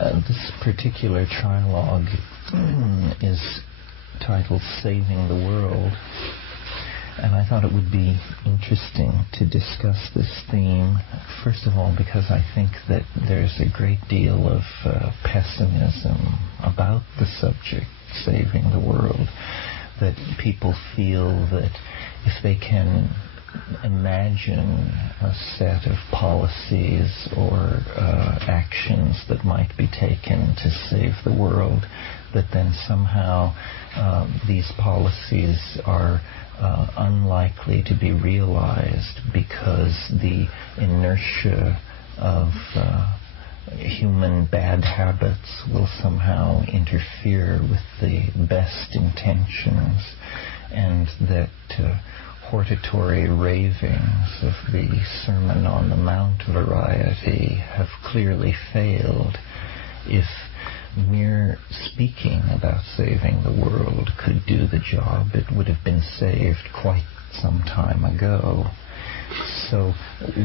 This particular trialogue is titled Saving the World, and I thought it would be interesting to discuss this theme, first of all because I think that there's a great deal of pessimism about the subject, saving the world, that people feel that if they can imagine a set of policies or actions that might be taken to save the world, that then somehow these policies are unlikely to be realized because the inertia of human bad habits will somehow interfere with the best intentions, and that hortatory ravings of the Sermon on the Mount variety have clearly failed. If mere speaking about saving the world could do the job, it would have been saved quite some time ago. So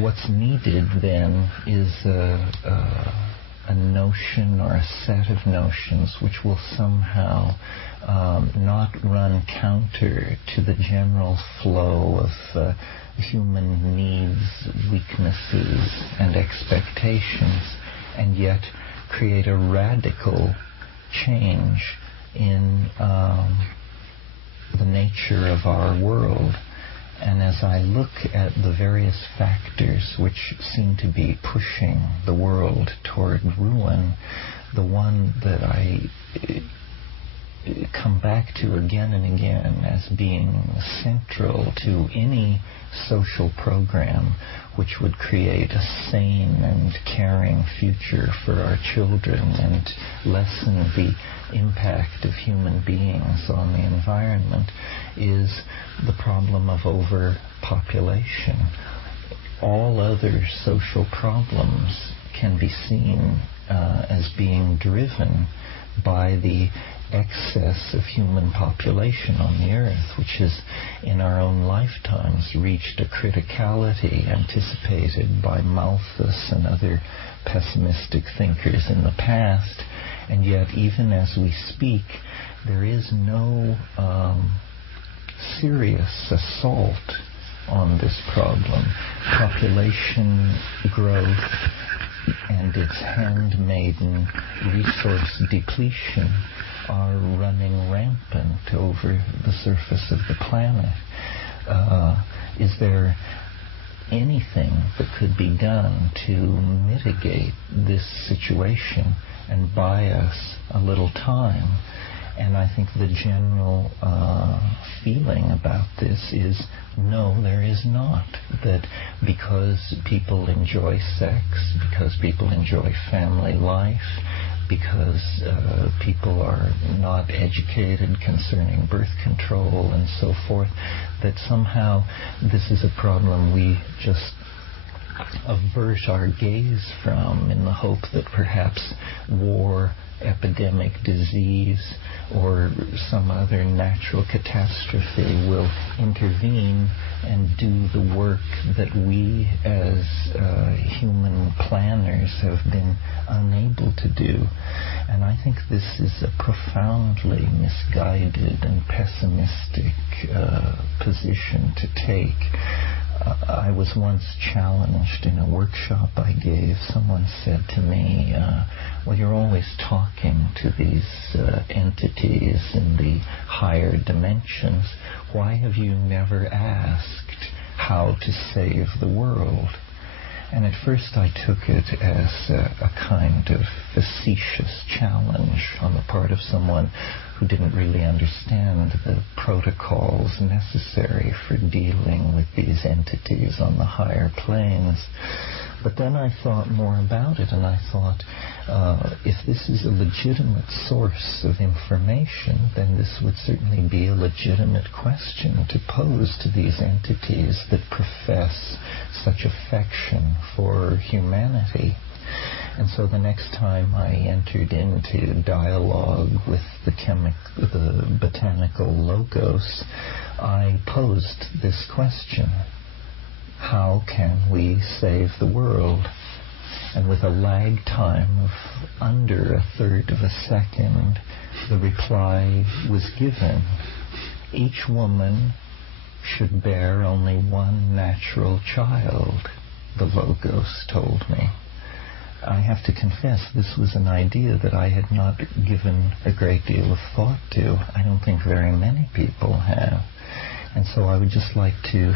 what's needed then is a notion or a set of notions which will somehow not run counter to the general flow of human needs, weaknesses, and expectations, and yet create a radical change in the nature of our world. And as I look at the various factors which seem to be pushing the world toward ruin, the one that I come back to again and again as being central to any social program which would create a sane and caring future for our children and lessen the impact of human beings on the environment, is the problem of overpopulation. All other social problems can be seen as being driven by the excess of human population on the earth, which has in our own lifetimes reached a criticality anticipated by Malthus and other pessimistic thinkers in the past. And yet, even as we speak, there is no serious assault on this problem. Population growth and its handmaiden resource depletion are running rampant over the surface of the planet. Is there anything that could be done to mitigate this situation and buy us a little time? And I think the general feeling about this is no, there is not. That because people enjoy sex, because people enjoy family life, because people are not educated concerning birth control and so forth, that somehow this is a problem we just avert our gaze from in the hope that perhaps war, epidemic, disease, or some other natural catastrophe will intervene and do the work that we as human planners have been unable to do. And I think this is a profoundly misguided and pessimistic position to take. I was once challenged in a workshop I gave. Someone said to me, well, you're always talking to these entities in the higher dimensions. Why have you never asked how to save the world? And at first I took it as a kind of facetious challenge on the part of someone who didn't really understand the protocols necessary for dealing with these entities on the higher planes. But then I thought more about it, and I thought, if this is a legitimate source of information, then this would certainly be a legitimate question to pose to these entities that profess such affection for humanity. And so the next time I entered into dialogue with the botanical logos, I posed this question: how can we save the world? and with a lag time of under a third of a second, the reply was given. Each woman should bear only one natural child, the Logos told me. I have to confess, this was an idea that I had not given a great deal of thought to. I don't think very many people have. And so I would just like to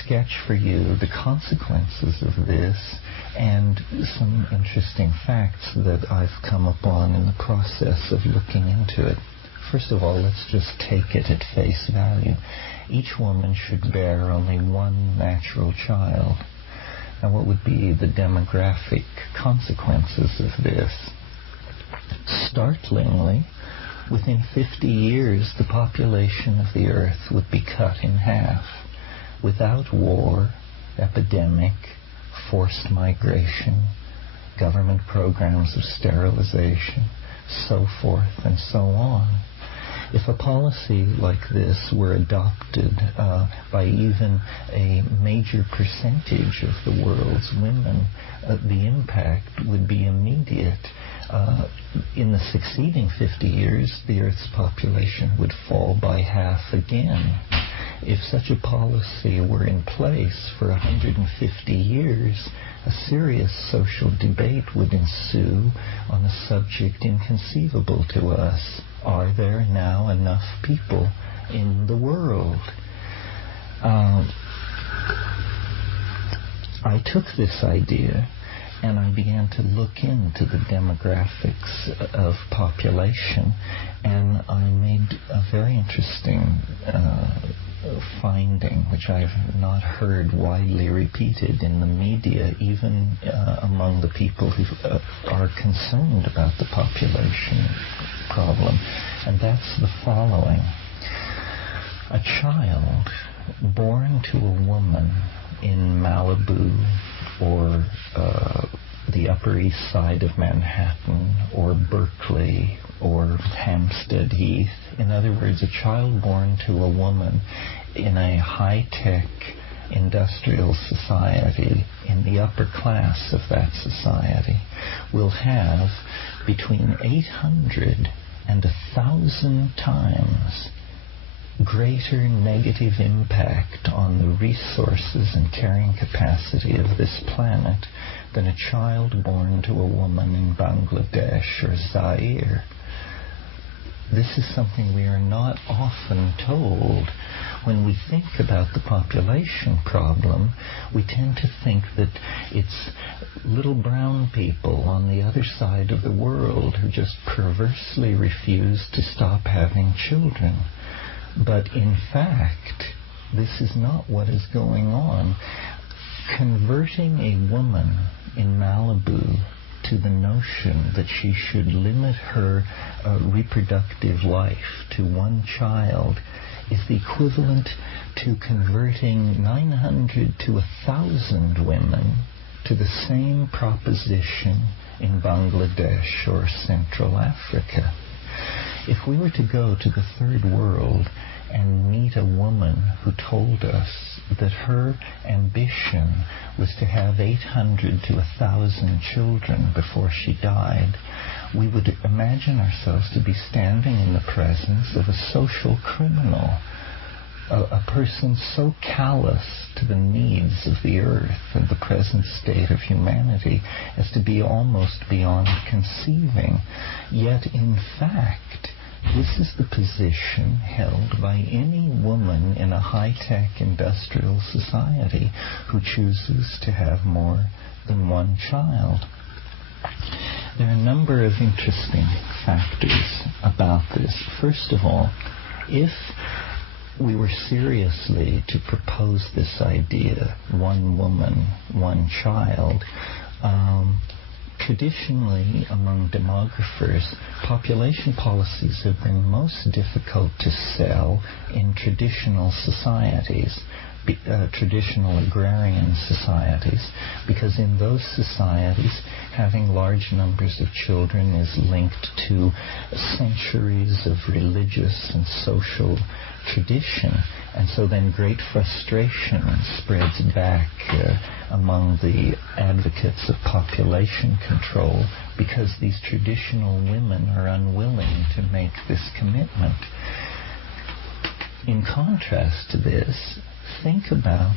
sketch for you the consequences of this and some interesting facts that I've come upon in the process of looking into it. First of all, let's just take it at face value. Each woman should bear only one natural child. Now, what would be the demographic consequences of this? Startlingly, within 50 years, the population of the Earth would be cut in half. Without war, epidemic, forced migration, government programs of sterilization, so forth and so on. If a policy like this were adopted by even a major percentage of the world's women, the impact would be immediate. In the succeeding 50 years, the Earth's population would fall by half again. If such a policy were in place for 150 years, a serious social debate would ensue on a subject inconceivable to us. Are there now enough people in the world? I took this idea and I began to look into the demographics of population, and I made a very interesting finding, which I've not heard widely repeated in the media, even among the people who are concerned about the population problem, and that's the following. A child born to a woman in Malibu or the Upper East Side of Manhattan or Berkeley or Hampstead Heath, in other words, a child born to a woman in a high-tech industrial society, in the upper class of that society, will have between 800 and 1,000 times greater negative impact on the resources and carrying capacity of this planet than a child born to a woman in Bangladesh or Zaire. This is something we are not often told. When we think about the population problem, we tend to think that it's little brown people on the other side of the world who just perversely refuse to stop having children. But in fact, this is not what is going on. Converting a woman in Malibu to the notion that she should limit her reproductive life to one child is the equivalent to converting 900 to 1,000 women to the same proposition in Bangladesh or Central Africa. If we were to go to the third world and meet a woman who told us that her ambition was to have 800 to 1,000 children before she died, we would imagine ourselves to be standing in the presence of a social criminal, a person so callous to the needs of the earth and the present state of humanity as to be almost beyond conceiving. Yet, in fact, this is the position held by any woman in a high-tech industrial society who chooses to have more than one child. There are a number of interesting factors about this. First of all, if we were seriously to propose this idea, one woman, one child, traditionally, among demographers, population policies have been most difficult to sell in traditional societies, traditional agrarian societies, because in those societies, having large numbers of children is linked to centuries of religious and social tradition. And so then great frustration spreads back among the advocates of population control because these traditional women are unwilling to make this commitment. In contrast to this, think about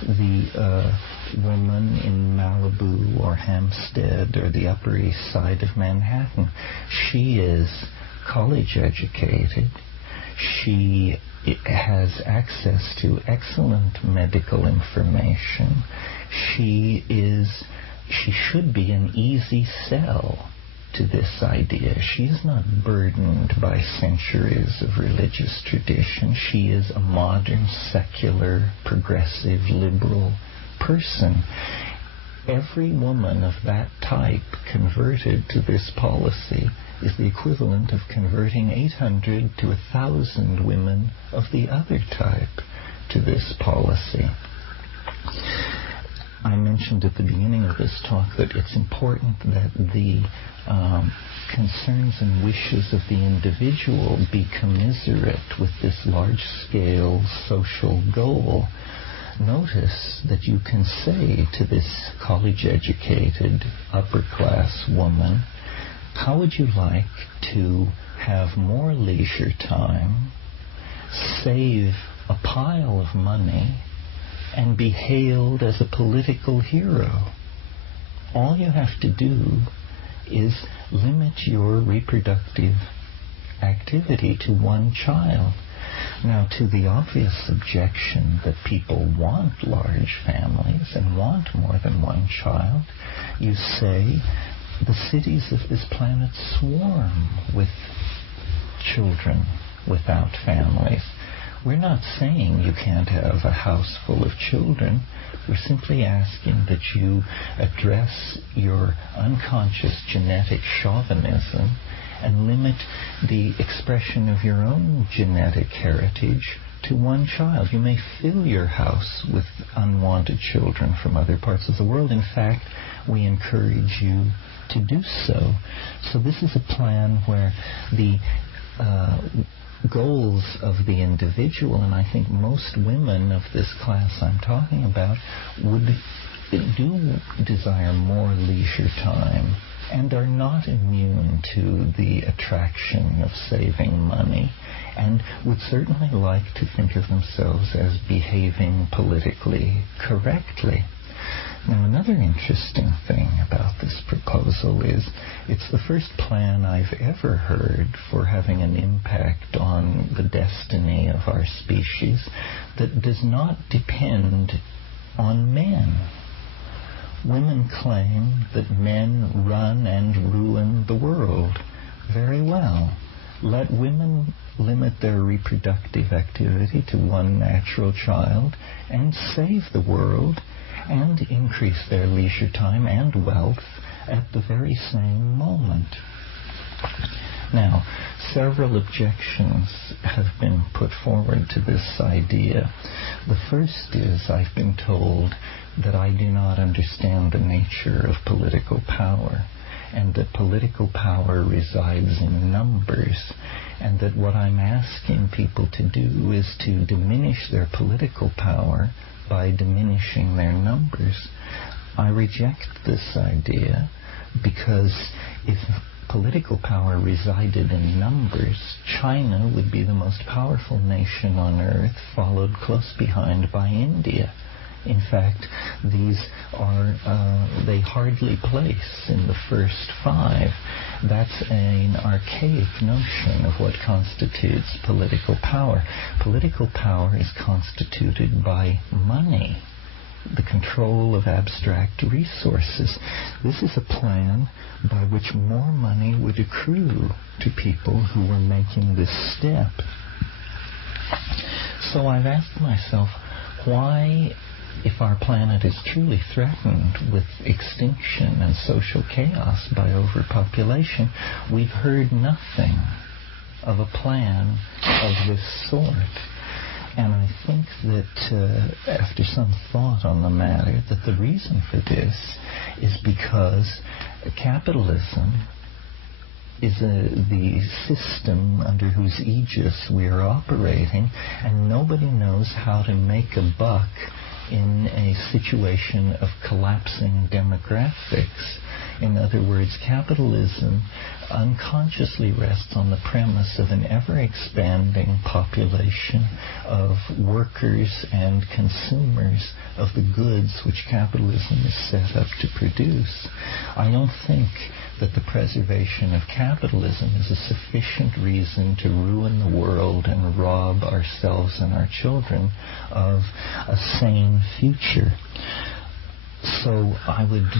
the woman in Malibu or Hampstead or the Upper East Side of Manhattan. She is college educated. She has access to excellent medical information. She should be an easy sell to this idea. She is not burdened by centuries of religious tradition. She is a modern, secular, progressive, liberal person. Every woman of that type converted to this policy is the equivalent of converting 800 to 1,000 women of the other type to this policy. I mentioned at the beginning of this talk that it's important that the concerns and wishes of the individual be commiserate with this large-scale social goal. Notice that you can say to this college-educated, upper-class woman, how would you like to have more leisure time, save a pile of money, and be hailed as a political hero? All you have to do is limit your reproductive activity to one child. Now, to the obvious objection that people want large families and want more than one child, you say the cities of this planet swarm with children without families. We're not saying you can't have a house full of children. We're simply asking that you address your unconscious genetic chauvinism and limit the expression of your own genetic heritage to one child. You may fill your house with unwanted children from other parts of the world. In fact, we encourage you to do so. So this is a plan where the goals of the individual, and I think most women of this class I'm talking about do desire more leisure time and are not immune to the attraction of saving money and would certainly like to think of themselves as behaving politically correctly. Now, another interesting thing about this proposal is it's the first plan I've ever heard for having an impact on the destiny of our species that does not depend on men. Women claim that men run and ruin the world. Very well. Let women limit their reproductive activity to one natural child and save the world and increase their leisure time and wealth at the very same moment. Now, several objections have been put forward to this idea. The first is I've been told that I do not understand the nature of political power, and that political power resides in numbers, and that what I'm asking people to do is to diminish their political power by diminishing their numbers. I reject this idea because if political power resided in numbers, China would be the most powerful nation on earth, followed close behind by India. In fact, these are, they hardly place in the first five. That's an archaic notion of what constitutes political power. Political power is constituted by money, the control of abstract resources. This is a plan by which more money would accrue to people who were making this step. So I've asked myself, why, if our planet is truly threatened with extinction and social chaos by overpopulation, we've heard nothing of a plan of this sort. And I think that after some thought on the matter, that the reason for this is because capitalism the system under whose aegis we are operating, and nobody knows how to make a buck in a situation of collapsing demographics. In other words, capitalism unconsciously rests on the premise of an ever-expanding population of workers and consumers of the goods which capitalism is set up to produce. I don't think that the preservation of capitalism is a sufficient reason to ruin the world and rob ourselves and our children of a sane future. So I would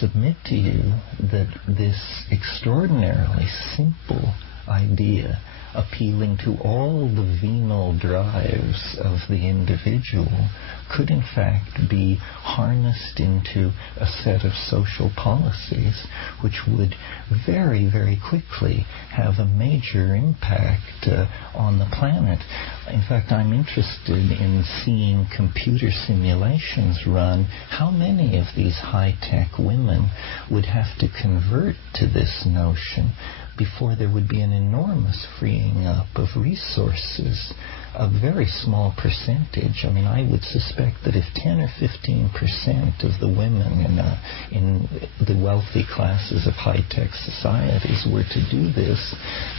submit to you that this extraordinarily simple idea, appealing to all the venal drives of the individual, could in fact be harnessed into a set of social policies which would very, very quickly have a major impact on the planet. In fact, I'm interested in seeing computer simulations run. How many of these high-tech women would have to convert to this notion before there would be an enormous freeing up of resources? A very small percentage. I mean, I would suspect that if 10 or 15% of the women in the wealthy classes of high-tech societies were to do this,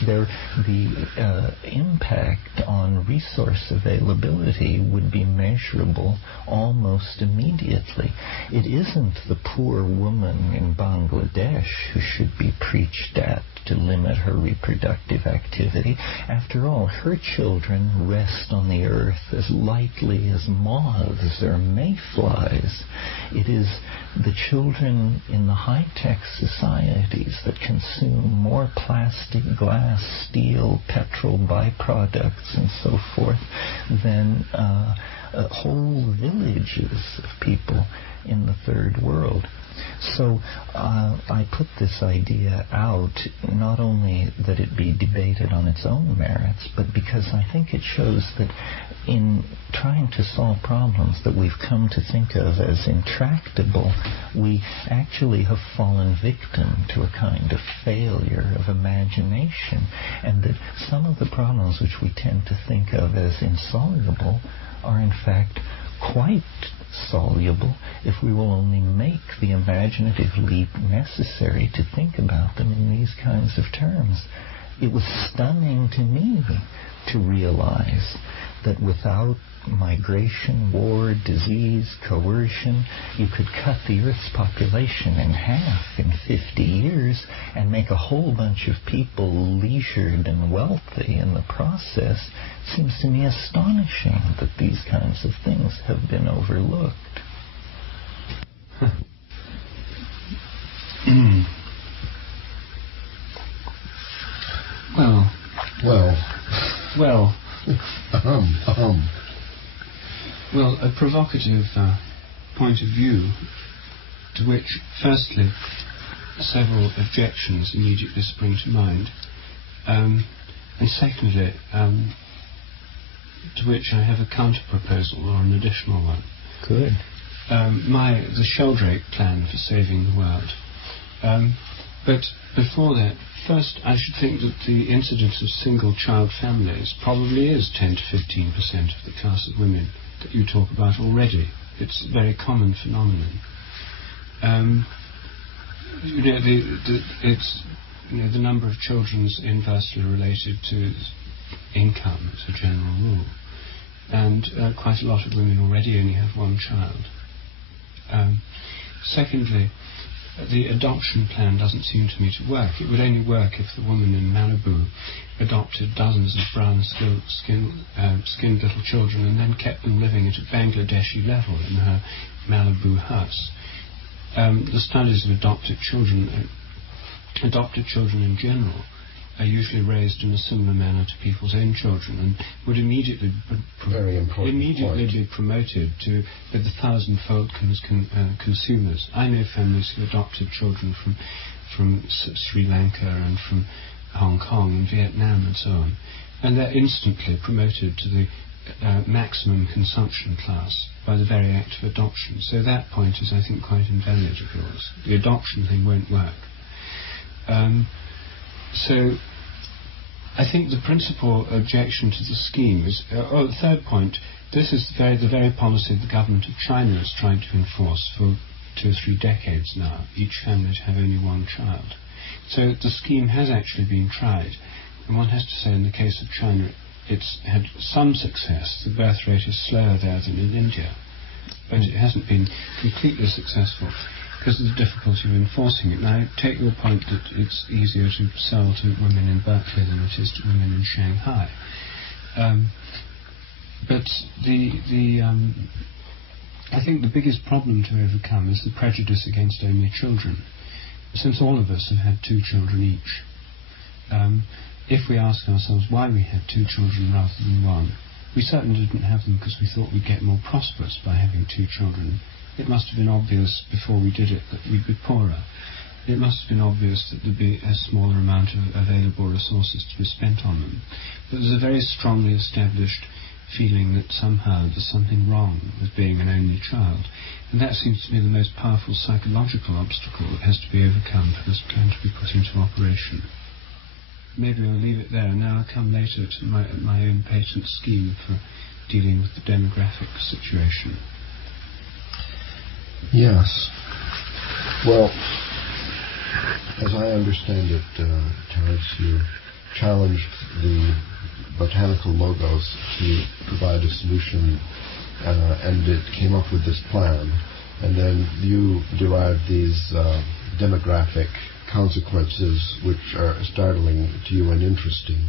the impact on resource availability would be measurable almost immediately. It isn't the poor woman in Bangladesh who should be preached at to limit her reproductive activity. After all, her children rest on the earth as lightly as moths or mayflies. It is the children in the high-tech societies that consume more plastic, glass, steel, petrol byproducts, and so forth than whole villages of people in the third world. So I put this idea out, not only that it be debated on its own merits, but because I think it shows that in trying to solve problems that we've come to think of as intractable, we actually have fallen victim to a kind of failure of imagination, and that some of the problems which we tend to think of as insoluble are in fact quite soluble if we will only make the imaginative leap necessary to think about them in these kinds of terms. It was stunning to me to realize that without migration, war, disease, coercion, you could cut the Earth's population in half in 50 years and make a whole bunch of people leisured and wealthy in the process. It seems to me astonishing that these kinds of things have been overlooked. Well, a provocative point of view, to which, firstly, several objections immediately spring to mind, and secondly, to which I have a counter-proposal or an additional one. Good. The Sheldrake plan for saving the world. But before that, first I should think that the incidence of single-child families probably is 10 to 15% of the class of women that you talk about already. It's a very common phenomenon. The number of children is inversely related to income as a general rule, and quite a lot of women already only have one child. Secondly, the adoption plan doesn't seem to me to work. It would only work if the woman in Malibu adopted dozens of brown-skinned little children and then kept them living at a Bangladeshi level in her Malibu house. The studies of adopted children in general, are usually raised in a similar manner to people's own children, and would immediately be promoted to with 1,000-fold consumers. I know families who adopted children from Sri Lanka and from Hong Kong and Vietnam and so on, and they're instantly promoted to the maximum consumption class by the very act of adoption. So that point is, I think, quite invalid of yours. The adoption thing won't work. So I think the principal objection to the scheme is, the third point, this is the very policy the government of China is trying to enforce for 2 or 3 decades now, each family to have only one child. So the scheme has actually been tried, and one has to say in the case of China it's had some success. The birth rate is slower there than in India, but it hasn't been completely successful because of the difficulty of enforcing it. Now, I take your point that it's easier to sell to women in Berkeley than it is to women in Shanghai. But I think the biggest problem to overcome is the prejudice against only children. Since all of us have had 2 children each, if we ask ourselves why we had 2 children rather than 1, we certainly didn't have them because we thought we'd get more prosperous by having 2 children. It must have been obvious before we did it that we'd be poorer. It must have been obvious that there'd be a smaller amount of available resources to be spent on them. But there's a very strongly established feeling that somehow there's something wrong with being an only child. And that seems to be the most powerful psychological obstacle that has to be overcome for this plan to be put into operation. Maybe I'll leave it there, and now I'll come later to my own patent scheme for dealing with the demographic situation. Yes. Well, as I understand it, Terence, you challenged the botanical logos to provide a solution, and it came up with this plan, and then you derived these demographic consequences which are startling to you and interesting.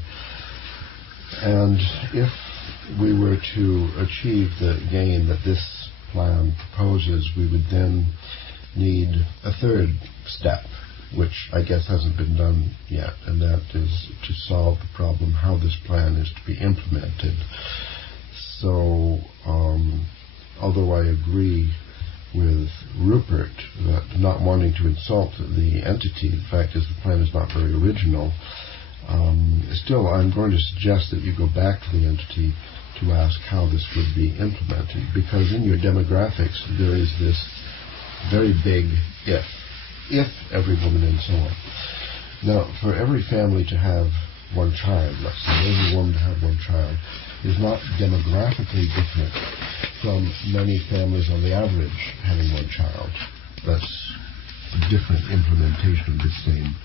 And if we were to achieve the gain that this plan proposes, we would then need a third step, which I guess hasn't been done yet, and that is to solve the problem how this plan is to be implemented. So, although I agree with Rupert that not wanting to insult the entity, the fact is the plan is not very original, still I'm going to suggest that you go back to the entity to ask how this would be implemented, because in your demographics there is this very big if every woman and so on. Now, for every family to have 1 child, let's say, every woman to have 1 child, is not demographically different from many families on the average having 1 child. That's a different implementation of the same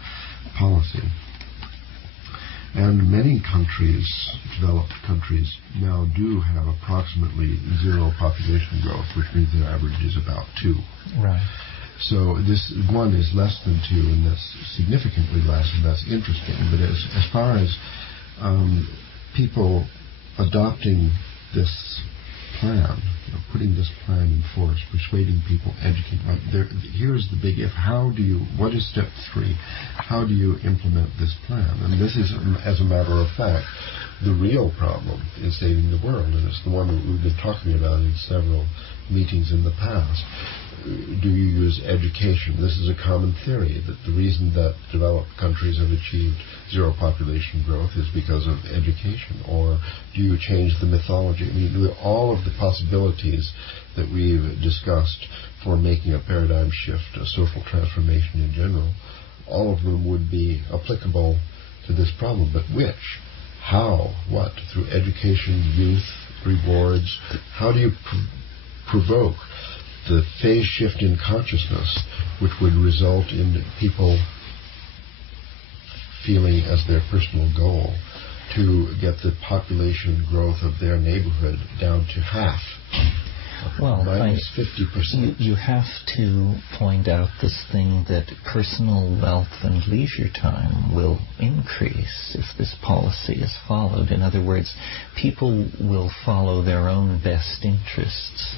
policy. And many countries, developed countries, now do have approximately 0 population growth, which means their average is about 2. Right. So this 1 is less than 2, and that's significantly less, and that's interesting. But as far as people adopting this plan, putting this plan in force, persuading people, educating, here's the big if. What is step 3? How do you implement this plan? And this is, as a matter of fact, the real problem in saving the world, and it's the one that we've been talking about in several meetings in the past. Do you use education? This is a common theory that the reason that developed countries have achieved 0 population growth is because of education. Or do you change the mythology? I mean, all of the possibilities that we've discussed for making a paradigm shift, a social transformation in general, all of them would be applicable to this problem. But which? How? What? Through education, youth, rewards? How do you provoke the phase shift in consciousness which would result in people feeling as their personal goal to get the population growth of their neighborhood down to half? Well, minus 50%. You have to point out this thing that personal wealth and leisure time will increase if this policy is followed. In other words, people will follow their own best interests.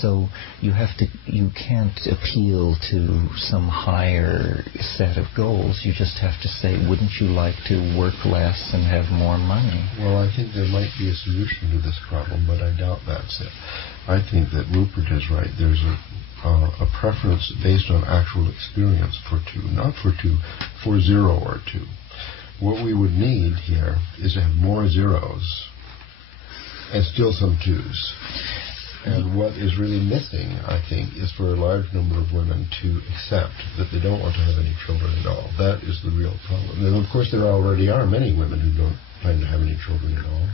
So you can't appeal to some higher set of goals. You just have to say, wouldn't you like to work less and have more money? Well, I think there might be a solution to this problem, but I doubt that's it. I think that Rupert is right. There's a preference based on actual experience for 2, not for 2, for 0 or 2. What we would need here is to have more 0s and still some 2s. And what is really missing, I think, is for a large number of women to accept that they don't want to have any children at all. That is the real problem. And of course there already are many women who don't plan to have any children at all.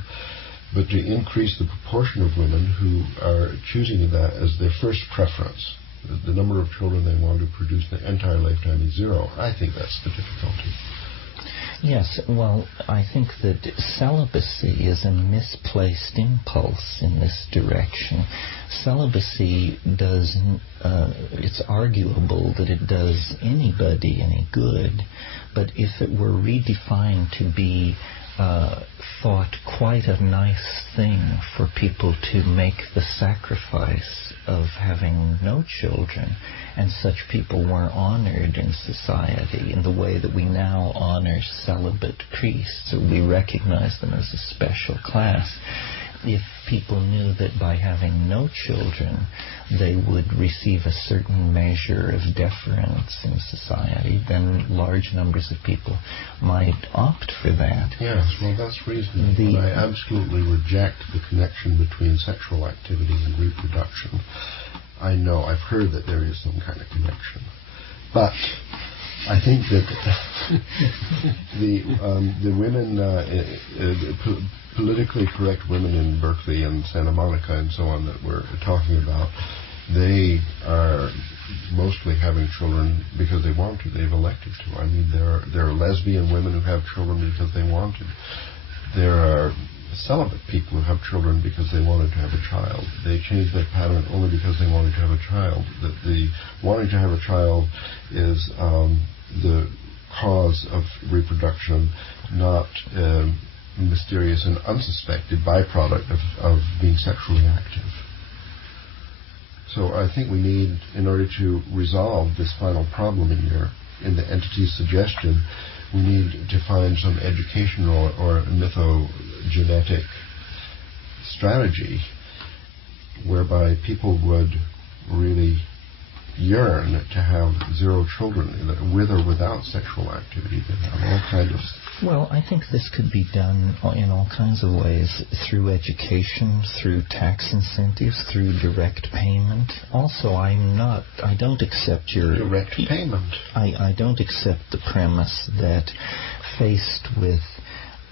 But to increase the proportion of women who are choosing that as their first preference, the number of children they want to produce their entire lifetime is zero, I think that's the difficulty. Yes, well, I think that celibacy is a misplaced impulse in this direction. Celibacy it's arguable that it does anybody any good, but if it were redefined to be thought quite a nice thing for people to make the sacrifice of having no children, and such people were honored in society in the way that we now honor celibate priests, so we recognize them as a special class. If people knew that by having no children they would receive a certain measure of deference in society, then large numbers of people might opt for that. Yes, well, that's reasonable. I absolutely reject the connection between sexual activity and reproduction. I know, I've heard that there is some kind of connection. But I think that the women, politically correct women in Berkeley and Santa Monica and so on that we're talking about, they are mostly having children because they want to. They've elected to. I mean, there are lesbian women who have children because they want to. There are celibate people who have children because they wanted to have a child. They changed their pattern only because they wanted to have a child. That the wanting to have a child is the cause of reproduction, not mysterious and unsuspected byproduct of being sexually active. So I think we need, in order to resolve this final problem in the entity's suggestion, we need to find some educational or mythogenetic strategy whereby people would really yearn to have zero children, with or without sexual activity. They have all kinds of... Well, I think this could be done in all kinds of ways, through education, through tax incentives, through direct payment. Also, I don't accept your... Direct payment? I don't accept the premise that faced with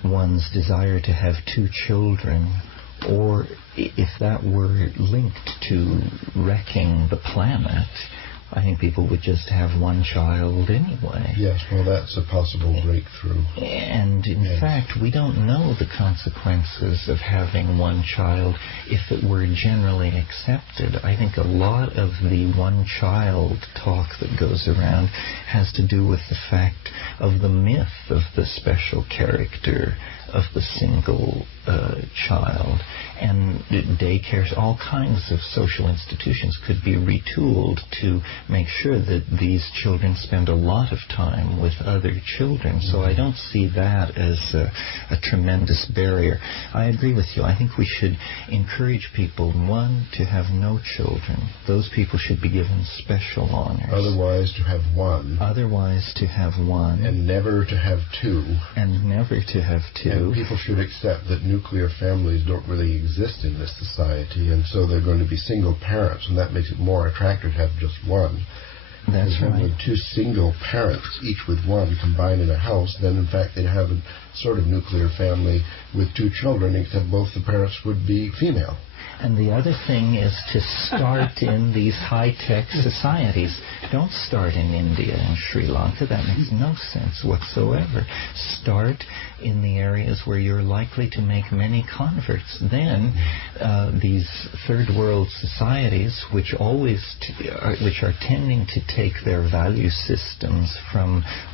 one's desire to have two children, or if that were linked to wrecking the planet, I think people would just have one child anyway. Yes, well, that's a possible breakthrough. And in fact, we don't know the consequences of having one child if it were generally accepted. I think a lot of the one-child talk that goes around has to do with the fact of the myth of the special character of the single child. And daycares, all kinds of social institutions could be retooled to make sure that these children spend a lot of time with other children. So I don't see that as a tremendous barrier. I agree with you. I think we should encourage people, one, to have no children. Those people should be given special honors. Otherwise, to have one. Otherwise, to have one. And never to have two. And never to have two. And people should accept that nuclear families don't really exist in this society, and so they're going to be single parents, and that makes it more attractive to have just one. That's right. With two single parents, each with one, combined in a house, then in fact they'd have a sort of nuclear family with two children, except both the parents would be female. And the other thing is to start in these high-tech societies. Don't start in India and Sri Lanka. That makes no sense whatsoever. Start in the areas where you're likely to make many converts. Then these third-world societies, which are tending to take their value systems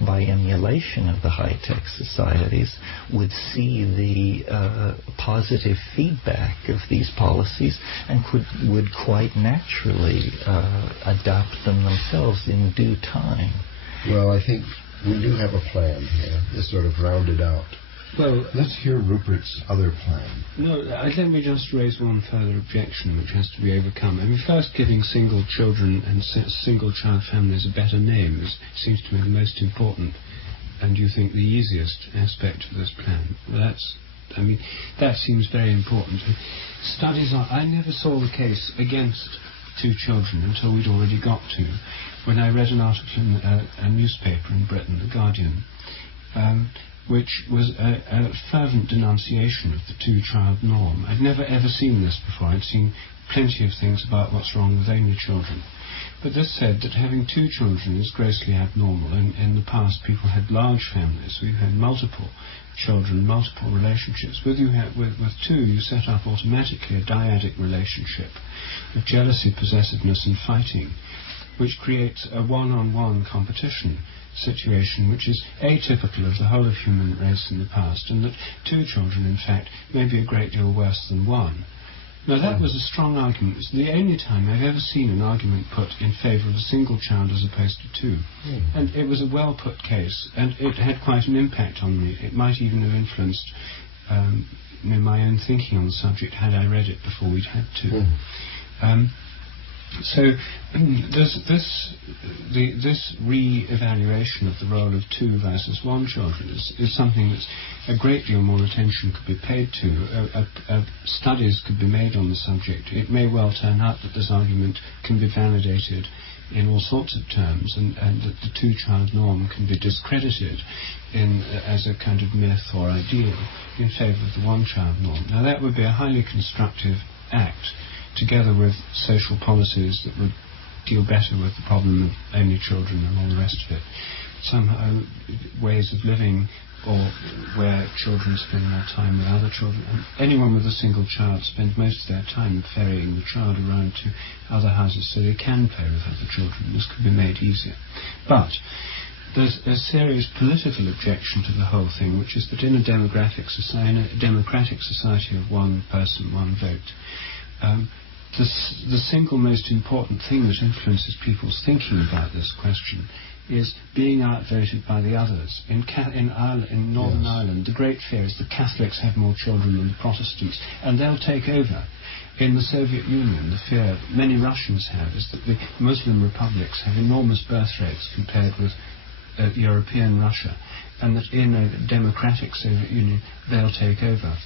by emulation of the high-tech societies, would see the positive feedback of these policies and would quite naturally adopt them themselves in due time. Well, I think we do have a plan here. It's sort of rounded out. Well, let's hear Rupert's other plan. No, let me just raise one further objection which has to be overcome. I mean, first, giving single children and single-child families a better name seems to me the most important, and you think the easiest aspect of this plan. Well, that's I mean, that seems very important. Studies on... I never saw the case against 2 children until we'd already got to, when I read an article in a newspaper in Britain, The Guardian, which was a fervent denunciation of the 2-child norm. I'd never ever seen this before. I'd seen plenty of things about what's wrong with only children. But this said that having 2 children is grossly abnormal. In the past, people had large families. We've had multiple children, multiple relationships. With 2, you set up automatically a dyadic relationship of jealousy, possessiveness and fighting, which creates a one-on-one competition situation which is atypical of the whole of human race in the past, and that 2 children, in fact, may be a great deal worse than 1. Now, that was a strong argument. It's the only time I've ever seen an argument put in favour of a single child as opposed to 2. And it was a well-put case, and it had quite an impact on me. It might even have influenced my own thinking on the subject had I read it before we'd had to. So this re-evaluation of the role of 2 versus 1 children is something that's a great deal more attention could be paid to. Studies could be made on the subject. It may well turn out that this argument can be validated in all sorts of terms, and that the 2-child norm can be discredited as a kind of myth or ideal in favour of the 1-child norm. Now, that would be a highly constructive act, together with social policies that would deal better with the problem of only children and all the rest of it. Somehow, ways of living, or where children spend more time with other children. And anyone with a single child spends most of their time ferrying the child around to other houses so they can play with other children. This could be made easier. But there's a serious political objection to the whole thing, which is that in a democratic society of 1 person, 1 vote, the single most important thing that influences people's thinking about this question is being outvoted by the others. In Northern Ireland, the great fear is that Catholics have more children than the Protestants, and they'll take over. In the Soviet Union, the fear many Russians have is that the Muslim republics have enormous birth rates compared with European Russia, and that in a democratic Soviet Union, they'll take over.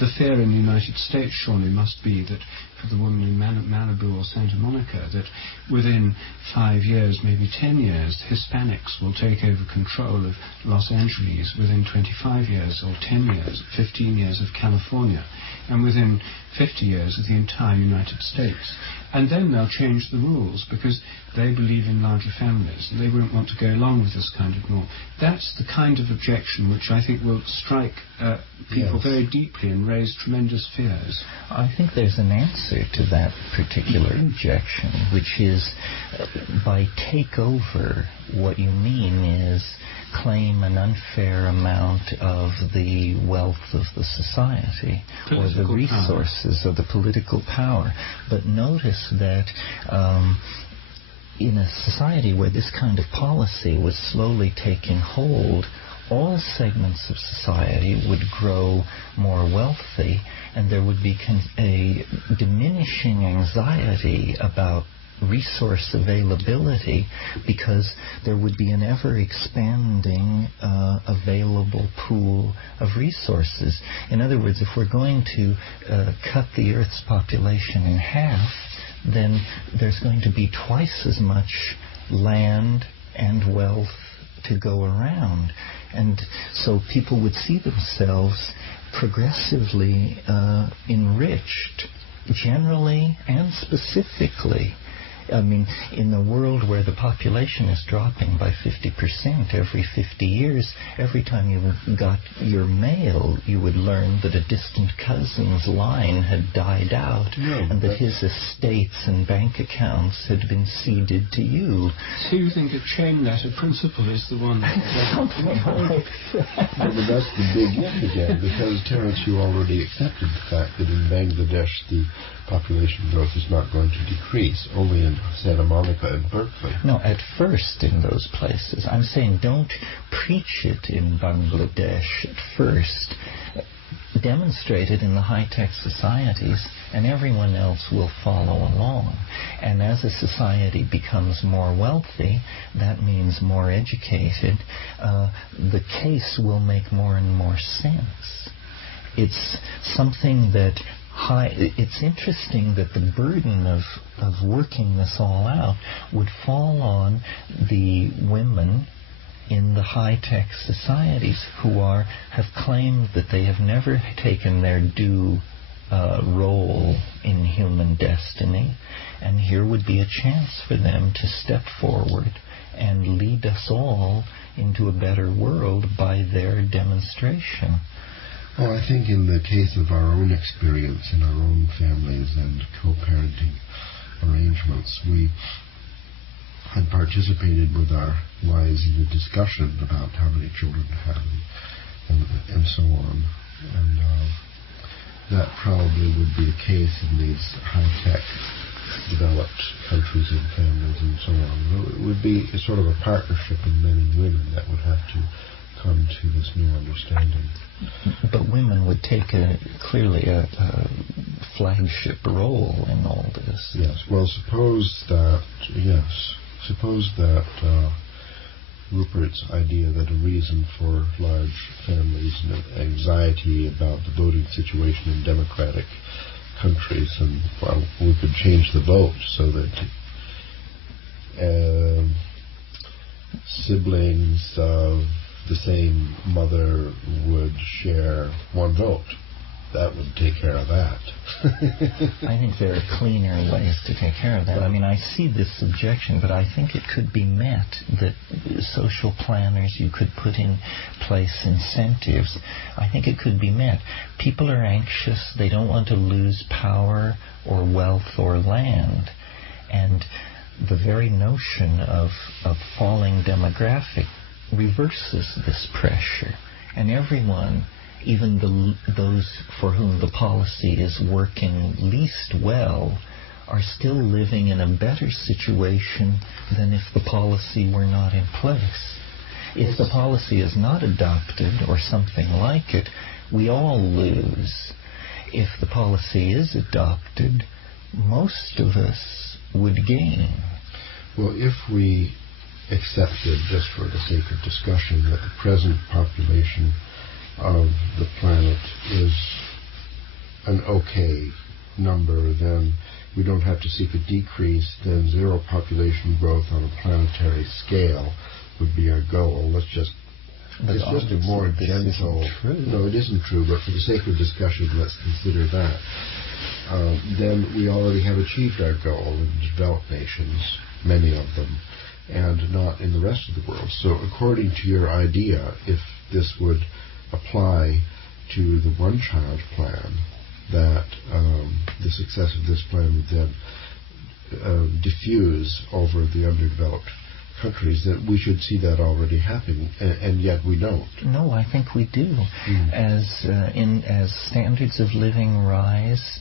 The fear in the United States surely must be that for the woman in Malibu or Santa Monica, that within 5 years, maybe 10 years, Hispanics will take over control of Los Angeles, within 25 years or 10 years, 15 years of California, and within 50 years of the entire United States. And then they'll change the rules because they believe in larger families and they won't want to go along with this kind of norm. That's the kind of objection which I think will strike people very deeply and raise tremendous fears. I think there's an answer to that particular objection, which is by take over, what you mean is claim an unfair amount of the wealth of the society or the resources of the political power. But notice that in a society where this kind of policy was slowly taking hold, all segments of society would grow more wealthy, and there would be a diminishing anxiety about resource availability, because there would be an ever-expanding available pool of resources. In other words, if we're going to cut the Earth's population in half, then there's going to be twice as much land and wealth to go around. And so people would see themselves progressively enriched, generally and specifically. I mean, in the world where the population is dropping by 50% every 50 years, every time you got your mail, you would learn that a distant cousin's line had died out, and that his estates and bank accounts had been ceded to you. So you think a chain letter principle is the one that... But that's the big if again, because, Terence, you already accepted the fact that in Bangladesh the population growth is not going to decrease, only in Santa Monica and Berkeley. No, at first in those places. I'm saying don't preach it in Bangladesh at first. Demonstrate it in the high-tech societies, and everyone else will follow along. And as a society becomes more wealthy, that means more educated, the case will make more and more sense. It's something that it's interesting that the burden of working this all out would fall on the women in the high-tech societies who have claimed that they have never taken their due role in human destiny, and here would be a chance for them to step forward and lead us all into a better world by their demonstration. Well, I think in the case of our own experience in our own families and co-parenting arrangements, we had participated with our wives in a discussion about how many children to have and so on. And that probably would be the case in these high-tech developed countries and families and so on. It would be a sort of a partnership of men and women that would have to come to this new understanding. But women would take clearly a flagship role in all this. Yes. Well, suppose that Rupert's idea that a reason for large families and anxiety about the voting situation in democratic countries, and we could change the vote so that siblings of the same mother would share one vote. That would take care of that. I think there are cleaner ways to take care of that. I mean, I see this objection, but I think it could be met that social planners, you could put in place incentives. I think it could be met. People are anxious. They don't want to lose power or wealth or land. And the very notion of falling demographic reverses this pressure. And everyone, even those for whom the policy is working least well, are still living in a better situation than if the policy were not in place. If the policy is not adopted or something like it, we all lose. If the policy is adopted, most of us would gain. Well, if we accepted, just for the sake of discussion, that the present population of the planet is an okay number, then we don't have to seek a decrease, then zero population growth on a planetary scale would be our goal. It's just a more gentle... No, it isn't true, but for the sake of discussion, let's consider that. Then we already have achieved our goal in developed nations, many of them, and not in the rest of the world. So according to your idea, if this would apply to the one-child plan, that the success of this plan would then diffuse over the underdeveloped countries, that we should see that already happening, and yet we don't. No, I think we do. As standards of living rise,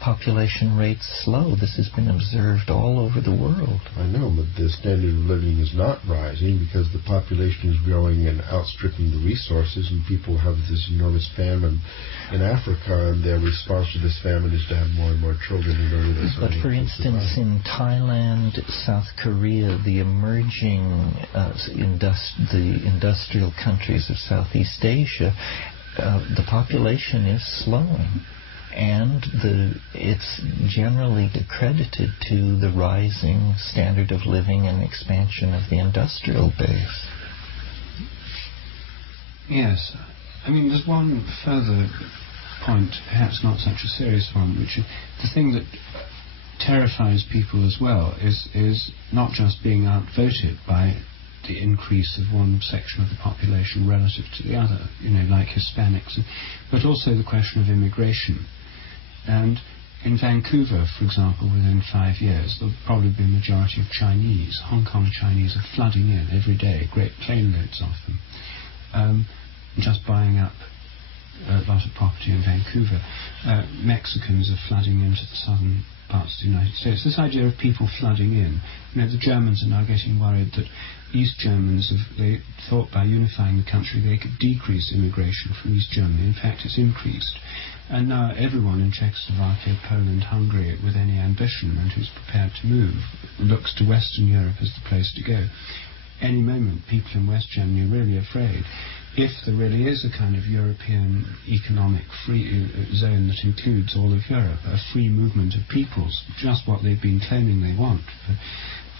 population rates slow. This has been observed all over the world. I know, but the standard of living is not rising because the population is growing and outstripping the resources, and people have this enormous famine in Africa, and their response to this famine is to have more and more children in order to... But for instance, in Thailand, South Korea, the emerging the industrial countries of Southeast Asia, the population is slowing, and it's generally accredited to the rising standard of living and expansion of the industrial base. Yes. I mean, there's one further point, perhaps not such a serious one, which is the thing that terrifies people as well is not just being outvoted by the increase of one section of the population relative to the other, like Hispanics, but also the question of immigration. And in Vancouver, for example, within 5 years, there'll probably be a majority of Chinese. Hong Kong Chinese are flooding in every day, great plane loads of them, just buying up a lot of property in Vancouver. Mexicans are flooding into the southern parts of the United States. This idea of people flooding in, the Germans are now getting worried that East Germans, they thought by unifying the country they could decrease immigration from East Germany. In fact, it's increased. And now everyone in Czechoslovakia, Poland, Hungary, with any ambition and who's prepared to move, looks to Western Europe as the place to go. Any moment, people in West Germany are really afraid if there really is a kind of European economic free zone that includes all of Europe, a free movement of peoples, just what they've been claiming they want.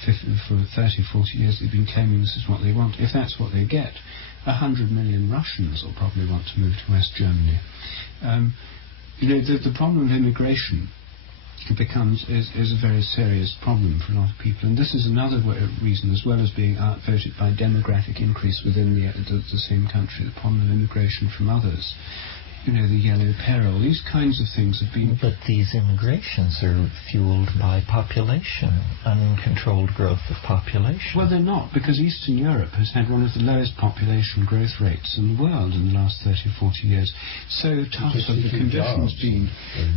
For 30, 40 years they've been claiming this is what they want. If that's what they get, 100 million Russians will probably want to move to West Germany. The problem of immigration is a very serious problem for a lot of people, and this is another reason, as well as being outvoted by demographic increase within the same country, the problem of immigration from others. The yellow peril, these kinds of things have been... But these immigrations are fueled by population, uncontrolled growth of population. Well, they're not, because Eastern Europe has had one of the lowest population growth rates in the world in the last 30 or 40 years. So tough have the conditions been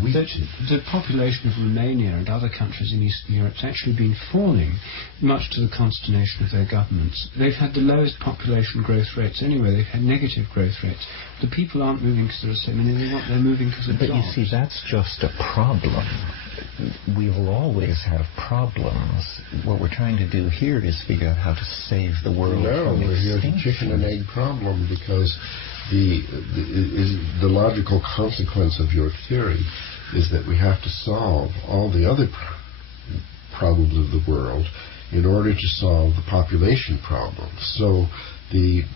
that the population of Romania and other countries in Eastern Europe has actually been falling, much to the consternation of their governments. They've had the lowest population growth rates anyway. They've had negative growth rates. The people aren't moving because there are so many. They're moving because of jobs. But you see, that's just a problem. We will always have problems. What we're trying to do here is figure out how to save the world from extinction. Here's a chicken and egg problem, because the logical consequence of your theory is that we have to solve all the other problems of the world in order to solve the population problem. So the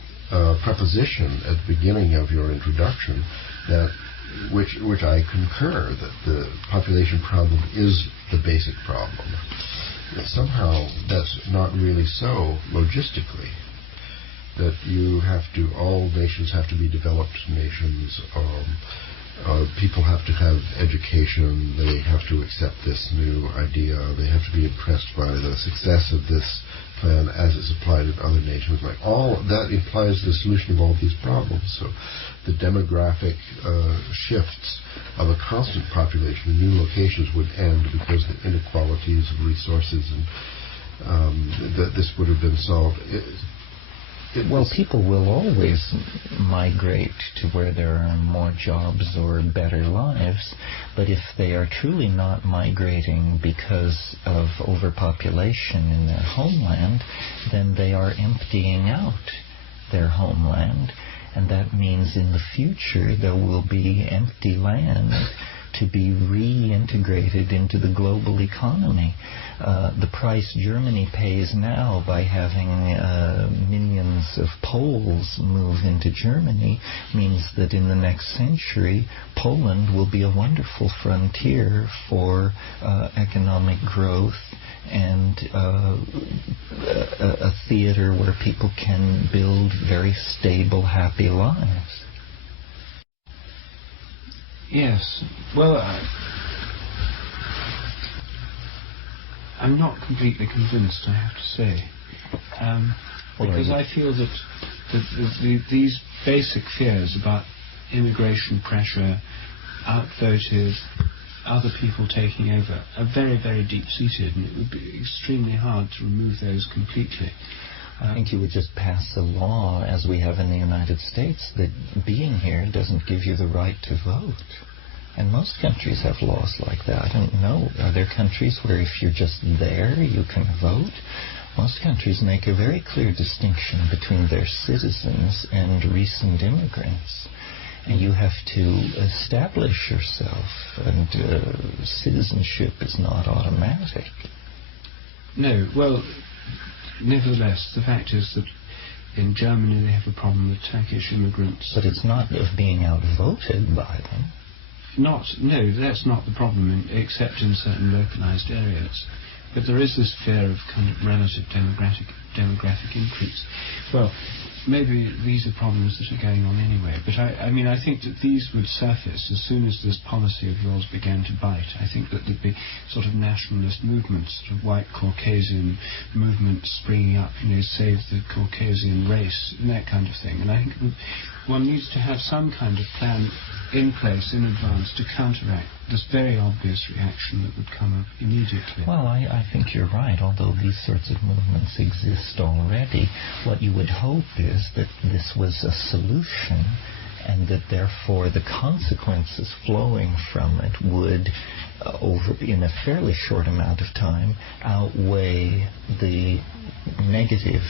preposition at the beginning of your introduction, that which I concur, that the population problem is the basic problem. Somehow that's not really so logistically. That all nations have to be developed nations. People have to have education. They have to accept this new idea. They have to be impressed by the success of this plan as it's applied in other nations. Like all that implies the solution of all these problems. So the demographic shifts of a constant population in new locations would end because the inequalities of resources and this would have been solved. People will always migrate to where there are more jobs or better lives, but if they are truly not migrating because of overpopulation in their homeland, then they are emptying out their homeland, and that means in the future there will be empty land to be reintegrated into the global economy. The price Germany pays now by having millions of Poles move into Germany means that in the next century Poland will be a wonderful frontier for economic growth and a theater where people can build very stable, happy lives. Yes. Well, I'm not completely convinced, I have to say, because I feel that these basic fears about immigration pressure, outvoted, other people taking over, are very, very deep-seated, and it would be extremely hard to remove those completely. I think you would just pass a law, as we have in the United States, that being here doesn't give you the right to vote. And most countries have laws like that. I don't know. Are there countries where if you're just there, you can vote? Most countries make a very clear distinction between their citizens and recent immigrants. And you have to establish yourself, and citizenship is not automatic. No, well, nevertheless, the fact is that in Germany they have a problem with Turkish immigrants. But it's not of being outvoted by them. No, that's not the problem, except in certain localized areas. But there is this fear of kind of relative demographic increase. Well, maybe these are problems that are going on anyway. But I think that these would surface as soon as this policy of yours began to bite. I think that there'd be sort of nationalist movements, sort of white Caucasian movements springing up, save the Caucasian race, and that kind of thing. And I think one needs to have some kind of plan in place in advance to counteract this very obvious reaction that would come up immediately. Well, I think you're right. Although these sorts of movements exist already, what you would hope is that this was a solution, and that therefore the consequences flowing from it would, in a fairly short amount of time, outweigh the negative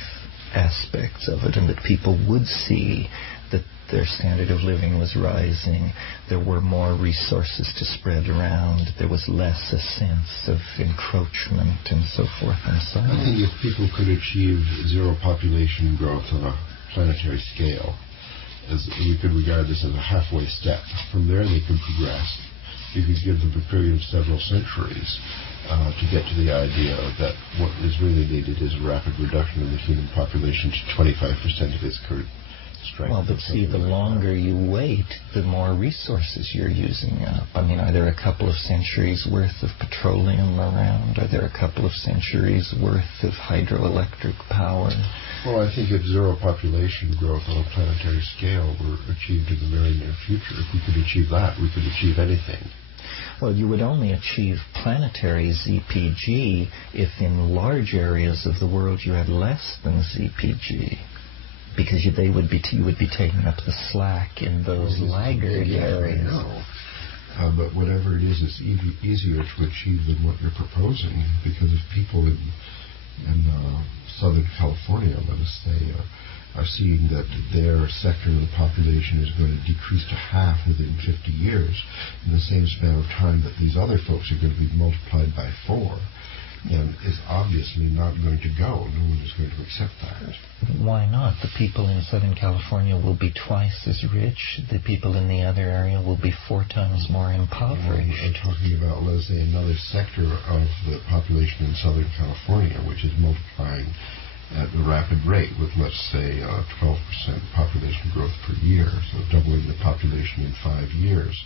aspects of it, and that people would see that their standard of living was rising, there were more resources to spread around, there was less a sense of encroachment and so forth and so on. I think if people could achieve zero population growth on a planetary scale, as we could regard this as a halfway step. From there they could progress. You could give them a period of several centuries to get to the idea that what is really needed is a rapid reduction in the human population to 25% of its current strength. Well, but see, the longer you wait, the more resources you're using up. I mean, are there a couple of centuries worth of petroleum around? Are there a couple of centuries worth of hydroelectric power? Well, I think if zero population growth on a planetary scale were achieved in the very near future, if we could achieve that, we could achieve anything. Well, you would only achieve planetary ZPG if in large areas of the world you had less than ZPG, because you would be taking up the slack in those laggard areas. But whatever it is, it's easier to achieve than what you're proposing, because if people in Southern California, let us say, are seeing that their sector of the population is going to decrease to half within 50 years, in the same span of time that these other folks are going to be multiplied by 4, then it's obviously not going to go. No one is going to accept that. Why not? The people in Southern California will be twice as rich. The people in the other area will be 4 times more impoverished. I'm talking about, let's say, another sector of the population in Southern California, which is multiplying at a rapid rate with, let's say, 12% population growth per year, so doubling the population in 5 years.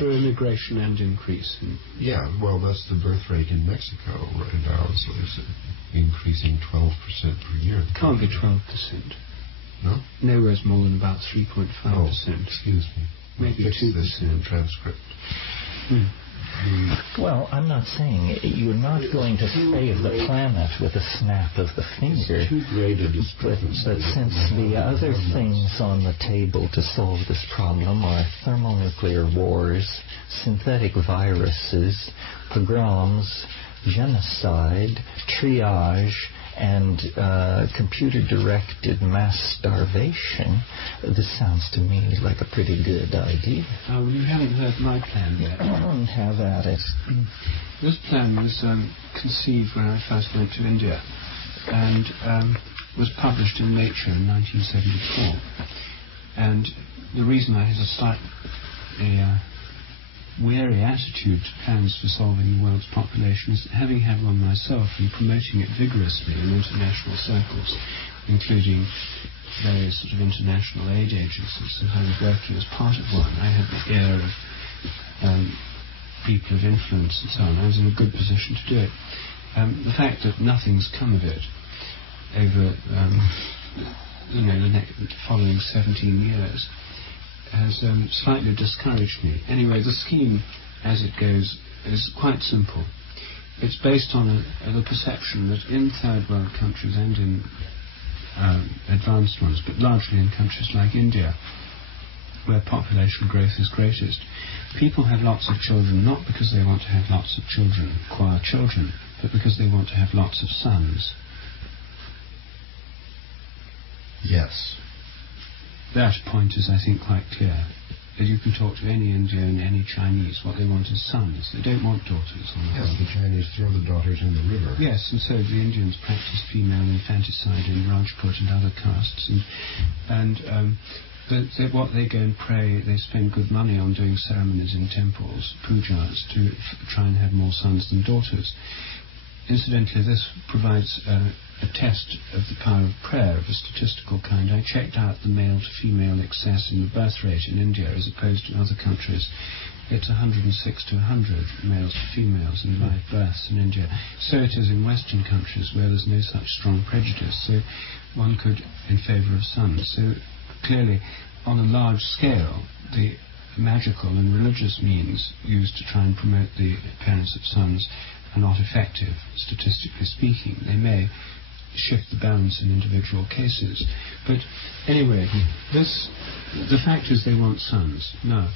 Through immigration and increase. Yeah, well, that's the birth rate in Mexico right now. So it's increasing 12% per year. Can't be 12%. No? Nowhere's more than about 3.5%. Oh, excuse me. Maybe 2%. This in the transcript. Well, I'm not saying you're not going to save the planet with a snap of the finger. It's too great a discrepancy. But since the other things on the table to solve this problem are thermonuclear wars, synthetic viruses, pogroms, genocide, triage, and computer-directed mass starvation, this sounds to me like a pretty good idea. Well, you haven't heard my plan yet. Have at it. This plan was conceived when I first went to India and was published in Nature in 1974. And the reason I had a slightly wary attitude to plans for solving the world's population is that, having had one myself and promoting it vigorously in international circles, including various sort of international aid agencies, and I was working as part of one, I had the ear of people of influence and so on. I was in a good position to do it. The fact that nothing's come of it over the following 17 years has slightly discouraged me. Anyway, the scheme, as it goes, is quite simple. It's based on the perception that in third world countries and in advanced ones, but largely in countries like India, where population growth is greatest, people have lots of children not because they want to have lots of children, acquire children, but because they want to have lots of sons. Yes. That point is, I think, quite clear. That you can talk to any Indian, any Chinese, what they want is sons. They don't want daughters. Yes, the Chinese throw the daughters in the river. Yes, and so the Indians practice female infanticide in Rajput and other castes. What they go and pray, they spend good money on doing ceremonies in temples, pujas, to try and have more sons than daughters. Incidentally, this provides a test of the power of prayer of a statistical kind. I checked out the male-to-female excess in the birth rate in India as opposed to other countries. It's 106 to 100 males to females in live births in India. So it is in Western countries where there's no such strong prejudice. So one could, in favour of sons. So clearly, on a large scale, the magical and religious means used to try and promote the appearance of sons are not effective, statistically speaking. They may shift the balance in individual cases. But anyway, the fact is they want sons. Now,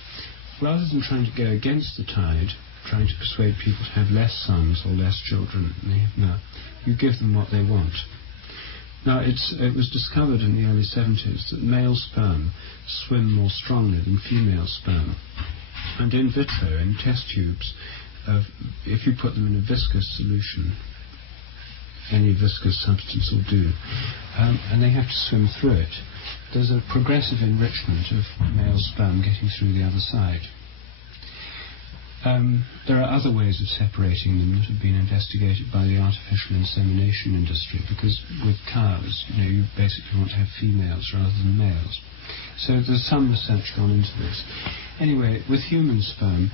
rather than trying to go against the tide, trying to persuade people to have less sons or less children than they have now, you give them what they want. Now, it was discovered in the early 70s that male sperm swim more strongly than female sperm. And in vitro, in test tubes, if you put them in a viscous solution, any viscous substance will do, and they have to swim through it, there's a progressive enrichment of male sperm getting through the other side. There are other ways of separating them that have been investigated by the artificial insemination industry, because with cows, you basically want to have females rather than males. So there's some research gone into this. Anyway, with human sperm,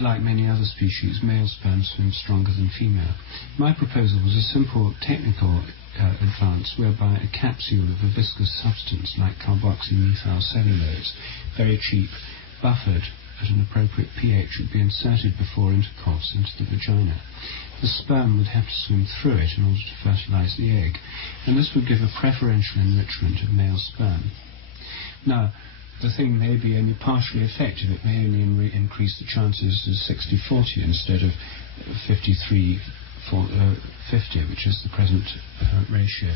like many other species, male sperm swims stronger than female. My proposal was a simple technical advance whereby a capsule of a viscous substance like carboxymethylcellulose, very cheap, buffered at an appropriate pH, would be inserted before intercourse into the vagina. The sperm would have to swim through it in order to fertilize the egg, and this would give a preferential enrichment of male sperm. Now, the thing may be only partially effective. It may only increase the chances to 60-40 instead of 53-50, which is the present ratio.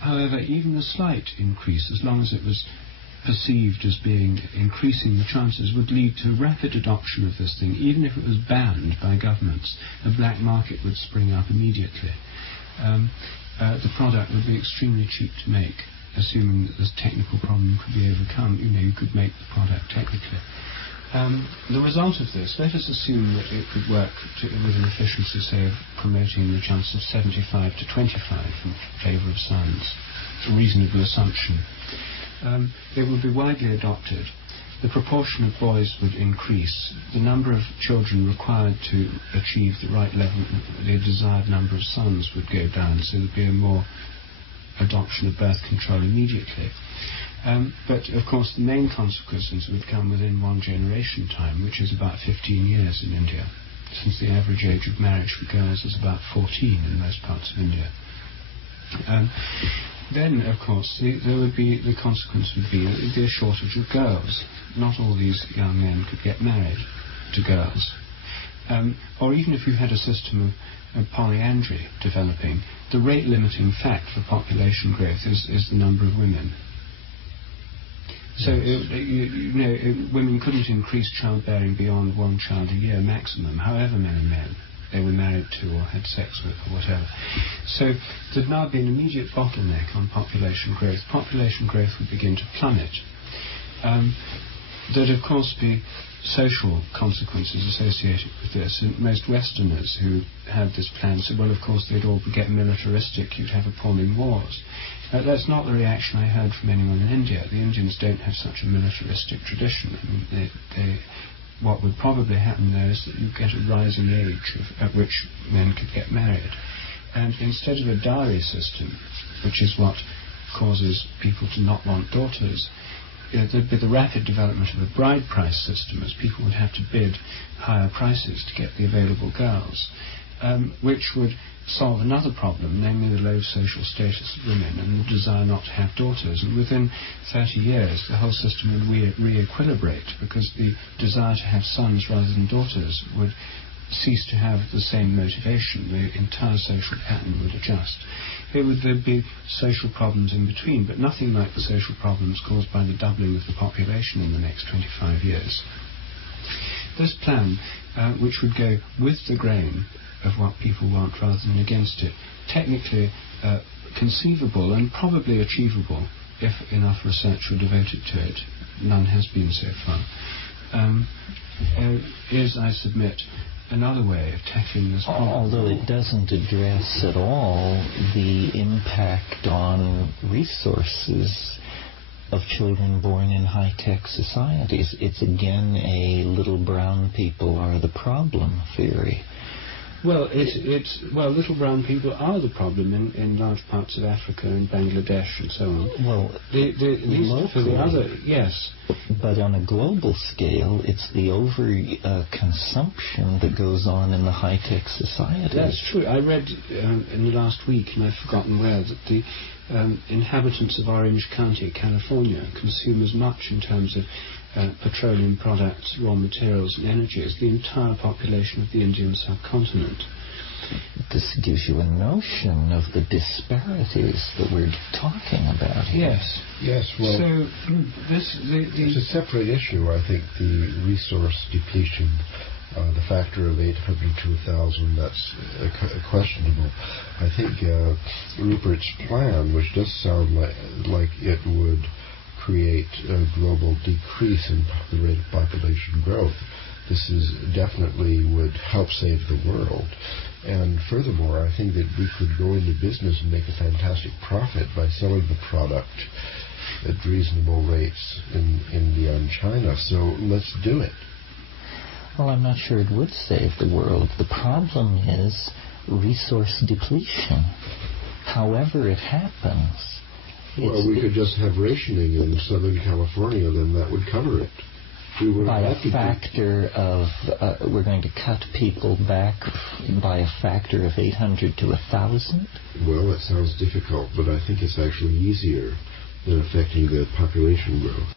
However, even a slight increase, as long as it was perceived as being increasing the chances, would lead to rapid adoption of this thing. Even if it was banned by governments, a black market would spring up immediately. The product would be extremely cheap to make, assuming that this technical problem could be overcome. You could make the product technically. The result of this, let us assume that it could work with an efficiency, say, of promoting the chance of 75 to 25 in favour of science. It's a reasonable assumption. It would be widely adopted. The proportion of boys would increase. The number of children required to achieve the right level, the desired number of sons, would go down, so there'd be a more adoption of birth control immediately. But of course the main consequences would come within one generation time, which is about 15 years in India, since the average age of marriage for girls is about 14 in most parts of India. Then, of course, the consequence would be that there would be a shortage of girls. Not all these young men could get married to girls. Or even if you had a system of polyandry developing, the rate-limiting fact for population growth is the number of women. So, women couldn't increase childbearing beyond one child a year maximum, however many men they were married to or had sex with or whatever. So there'd now be an immediate bottleneck on population growth. Population growth would begin to plummet. There'd of course be social consequences associated with this, and most Westerners who had this plan said, well, of course they'd all get militaristic, you'd have appalling wars. That's not the reaction I heard from anyone in India. The Indians don't have such a militaristic tradition. I mean, what would probably happen there is that you get a rising age at which men could get married. And instead of a dowry system, which is what causes people to not want daughters, there'd be the rapid development of a bride price system, as people would have to bid higher prices to get the available girls, which would solve another problem, namely the low social status of women and the desire not to have daughters. And within 30 years, the whole system would re-equilibrate, because the desire to have sons rather than daughters would cease to have the same motivation. The entire social pattern would adjust. There'd be social problems in between, but nothing like the social problems caused by the doubling of the population in the next 25 years. This plan, which would go with the grain of what people want rather than against it, technically conceivable and probably achievable if enough research were devoted to it. None has been so far. Is, I submit, another way of tackling this problem. Although it doesn't address at all the impact on resources of children born in high-tech societies. It's again a little brown people are the problem theory. Well, little brown people are the problem in large parts of Africa and Bangladesh and so on. Well, locally, yes. But on a global scale, it's the over-consumption that goes on in the high-tech society. That's true. I read in the last week, and I've forgotten where, that the inhabitants of Orange County, California, consume as much in terms of petroleum products, raw materials and energy as the entire population of the Indian subcontinent. this gives you a notion of the disparities that we're talking about here. Yes. Well, so it's a separate issue. I think the resource depletion, the factor of 800 to 1,000, that's questionable. I think Rupert's plan, which does sound like it would create a global decrease in the rate of population growth, this is definitely would help save the world. And furthermore, I think that we could go into business and make a fantastic profit by selling the product at reasonable rates in India and China. So let's do it. Well, I'm not sure it would save the world. The problem is resource depletion. However it happens. Well, we could just have rationing in Southern California, then that would cover it. By a factor of, we're going to cut people back by a factor of 800 to 1,000? Well, that sounds difficult, but I think it's actually easier than affecting the population growth.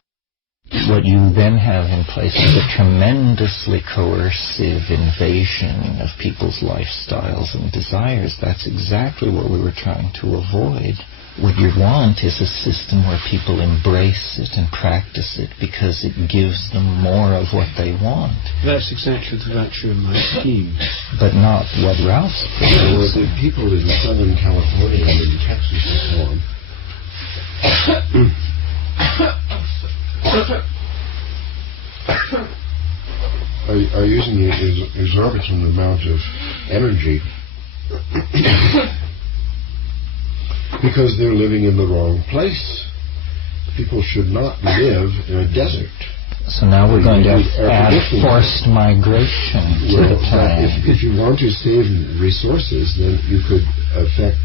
What you then have in place is a tremendously coercive invasion of people's lifestyles and desires. That's exactly what we were trying to avoid. What you want is a system where people embrace it and practice it because it gives them more of what they want. That's exactly the virtue of my scheme. But not what Ralph's proposing. The people in Southern California and in Texas and so on are using an exorbitant amount of energy because they're living in the wrong place. People should not live in a desert. So now we're going to add forced migration to the plan. If you want to save resources, then you could affect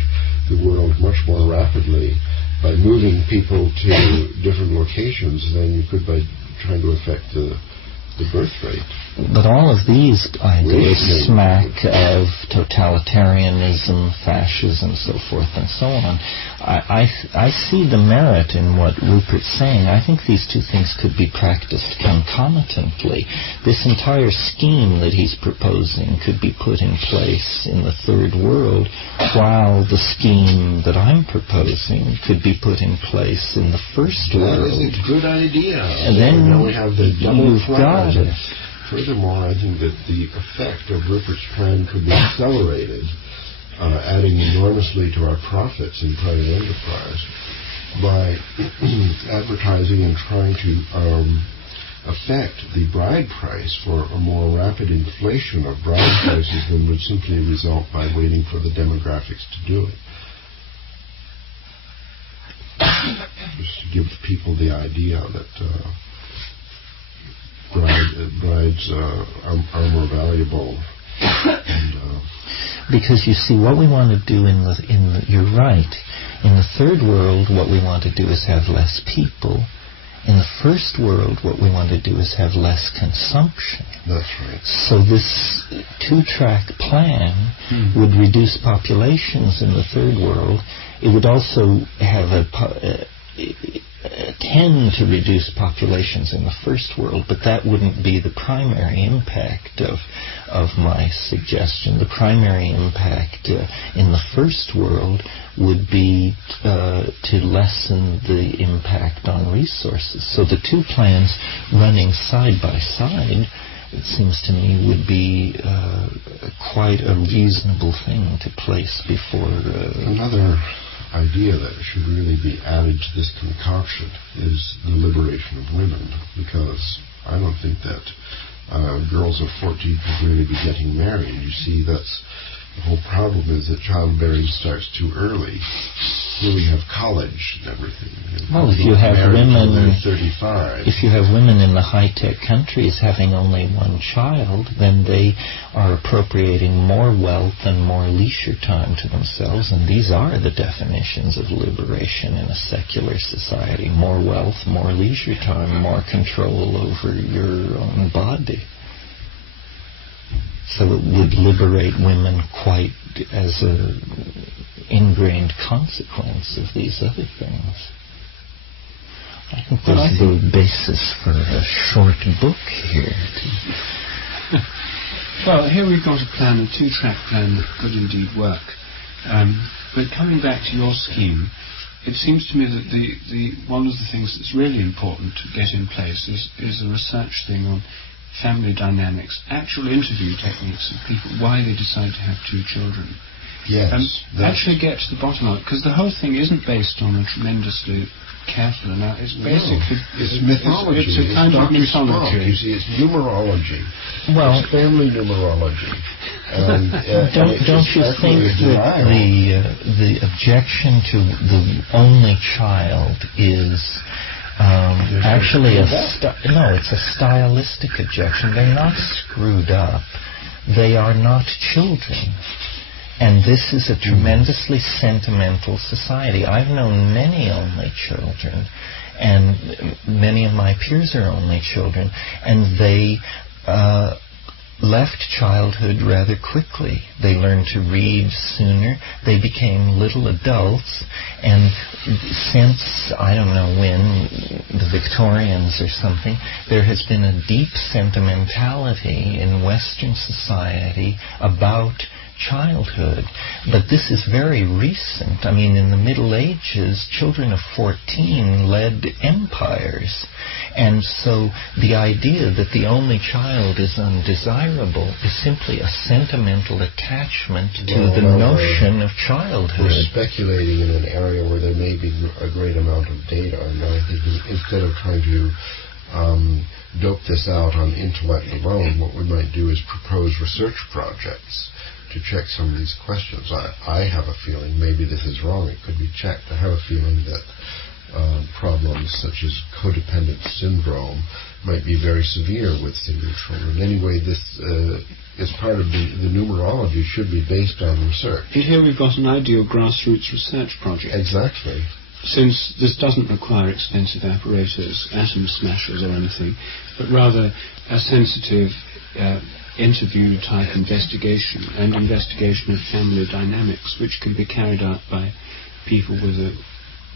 the world much more rapidly by moving people to different locations than you could by trying to affect the birth rate. But all of these ideas smack of totalitarianism, fascism, so forth and so on. I see the merit in what Rupert's saying. I think these two things could be practiced concomitantly. This entire scheme that he's proposing could be put in place in the third world, while the scheme that I'm proposing could be put in place in the first world. That is a good idea. And then we have the double got it. Furthermore, I think that the effect of Rupert's plan could be accelerated, adding enormously to our profits in private enterprise by advertising and trying to affect the bride price for a more rapid inflation of bride prices than would simply result by waiting for the demographics to do it. Just to give people the idea that brides are more valuable. And, because you see, what we want to do you're right. In the third world, what we want to do is have less people. In the first world, what we want to do is have less consumption. That's right. So this two-track plan would reduce populations in the third world. It would also have tend to reduce populations in the first world, but that wouldn't be the primary impact of my suggestion. The primary impact in the first world would be to lessen the impact on resources. So the two plans running side by side, it seems to me, would be quite a reasonable thing to place before... Another idea that should really be added to this concoction is the liberation of women, because I don't think that girls of 14 should really be getting married. You see, that's the whole problem, is that childbearing starts too early. Here we have college and everything. Well, if you have women, 35. If you have women in the high-tech countries having only one child, then they are appropriating more wealth and more leisure time to themselves, and these are the definitions of liberation in a secular society: more wealth, more leisure time, more control over your own body. So it would liberate women quite as an ingrained consequence of these other things. I think there's the basis for a short book here. Well, here we've got a plan, a 2-track plan that could indeed work. But coming back to your scheme, it seems to me that the one of the things that's really important to get in place is a research thing on family dynamics, actual interview techniques of people, why they decide to have 2 children. Yes. Actually get to the bottom of it, because the whole thing isn't based on a tremendously careful analysis. It's basically... It's mythology. It's a kind of mythology. You see, it's numerology. Well, it's family numerology. Don't you think that the objection to the only child is actually it's a stylistic objection. They're not screwed up. They are not children. And this is a tremendously sentimental society. I've known many only children, and many of my peers are only children, and they left childhood rather quickly. They learned to read sooner. They became little adults, and since, I don't know when, the Victorians or something, there has been a deep sentimentality in Western society about childhood. But this is very recent. I mean, in the Middle Ages, children of 14 led empires. And so the idea that the only child is undesirable is simply a sentimental attachment to the notion of childhood. We're speculating in an area where there may be a great amount of data, and I think instead of trying to dope this out on intellect alone, what we might do is propose research projects to check some of these questions. I have a feeling, maybe this is wrong, it could be checked. I have a feeling that problems such as codependent syndrome might be very severe with single children. Anyway, this is part of the numerology should be based on research. Here we've got an ideal grassroots research project. Exactly. Since this doesn't require expensive apparatus, atom smashers or anything, but rather a sensitive interview-type investigation and investigation of family dynamics, which can be carried out by people with a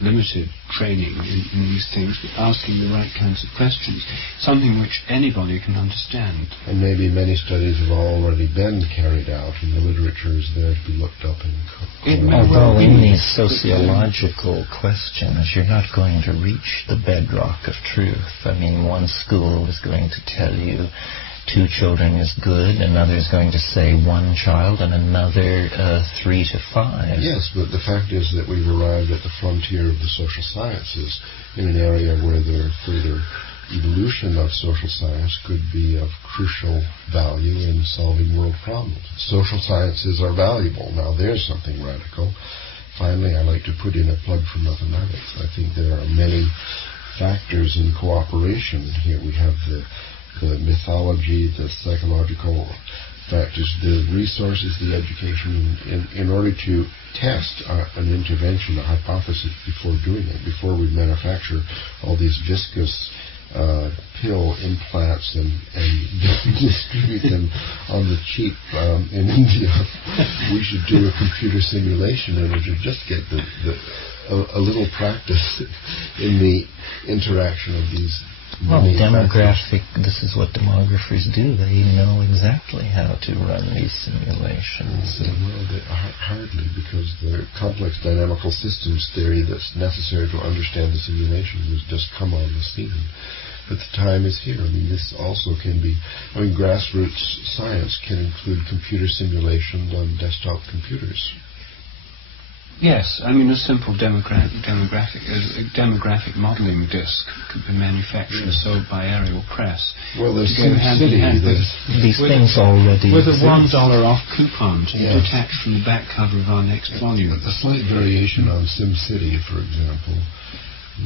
limited training in these things, but asking the right kinds of questions, something which anybody can understand. And maybe many studies have already been carried out, and the literature is there to be looked up in. Although in these sociological questions, you're not going to reach the bedrock of truth. I mean, one school is going to tell you 2 children is good, another is going to say 1 child, and another 3 to 5. Yes, but the fact is that we've arrived at the frontier of the social sciences in an area where the further evolution of social science could be of crucial value in solving world problems. Social sciences are valuable. Now there's something radical. Finally, I like to put in a plug for mathematics. I think there are many factors in cooperation here. We have the mythology, the psychological factors, the resources, the education, in order to test an intervention, a hypothesis before doing it, before we manufacture all these viscous pill implants and distribute them on the cheap in India. We should do a computer simulation and we should just get a little practice in the interaction of these. Well, this is what demographers do. They know exactly how to run these simulations. Well, hardly, because the complex dynamical systems theory that's necessary to understand the simulation has just come on the scene. But the time is here. I mean, this also can be, grassroots science can include computer simulations on desktop computers. Yes, I mean a simple demographic modelling disc could be manufactured and sold by aerial press. Well, there's SimCity. These things already with a $1 off coupon to be detached from the back cover of our next volume. A slight variation on SimCity, for example.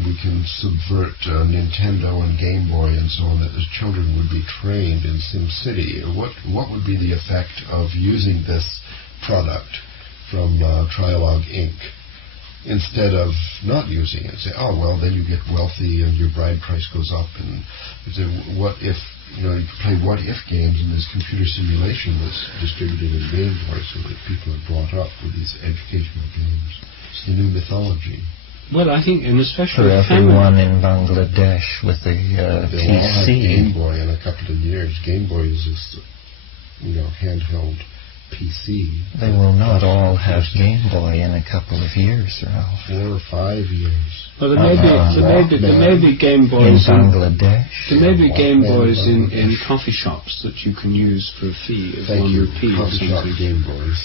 We can subvert Nintendo and Game Boy and so on, that the children would be trained in SimCity. What would be the effect of using this product from Trialogue Inc. instead of not using it? Say, oh, well, then you get wealthy and your bride price goes up. And say, what if, you play what-if games in this computer simulation that's distributed in Game Boy so that people are brought up with these educational games. It's the new mythology. Well, I think, and especially for everyone in Bangladesh with the PC. Game Boy in a couple of years. Game Boy is just handheld PC. They will not all have Game Boy in a couple of years, Ralph. 4 or 5 years. Well, there may be Game Boys in Bangladesh. There may be Game Boys in coffee shops that you can use for a fee of Thank £1 you. or Coffee shop something. Game Boys.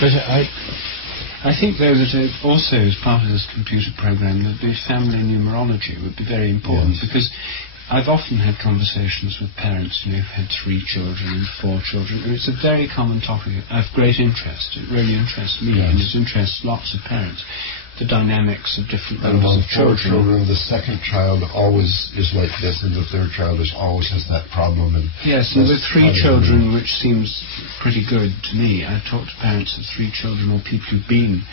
But I think, though, that also as part of this computer program, that the family numerology would be very important, because I've often had conversations with parents who've had 3 children and 4 children, and it's a very common topic of great interest. It really interests me, and it interests lots of parents. The dynamics of different numbers of children. The second child always is like this, and the third child always has that problem. And yes, and with 3 children, which seems pretty good to me. I've talked to parents of 3 children, or people who've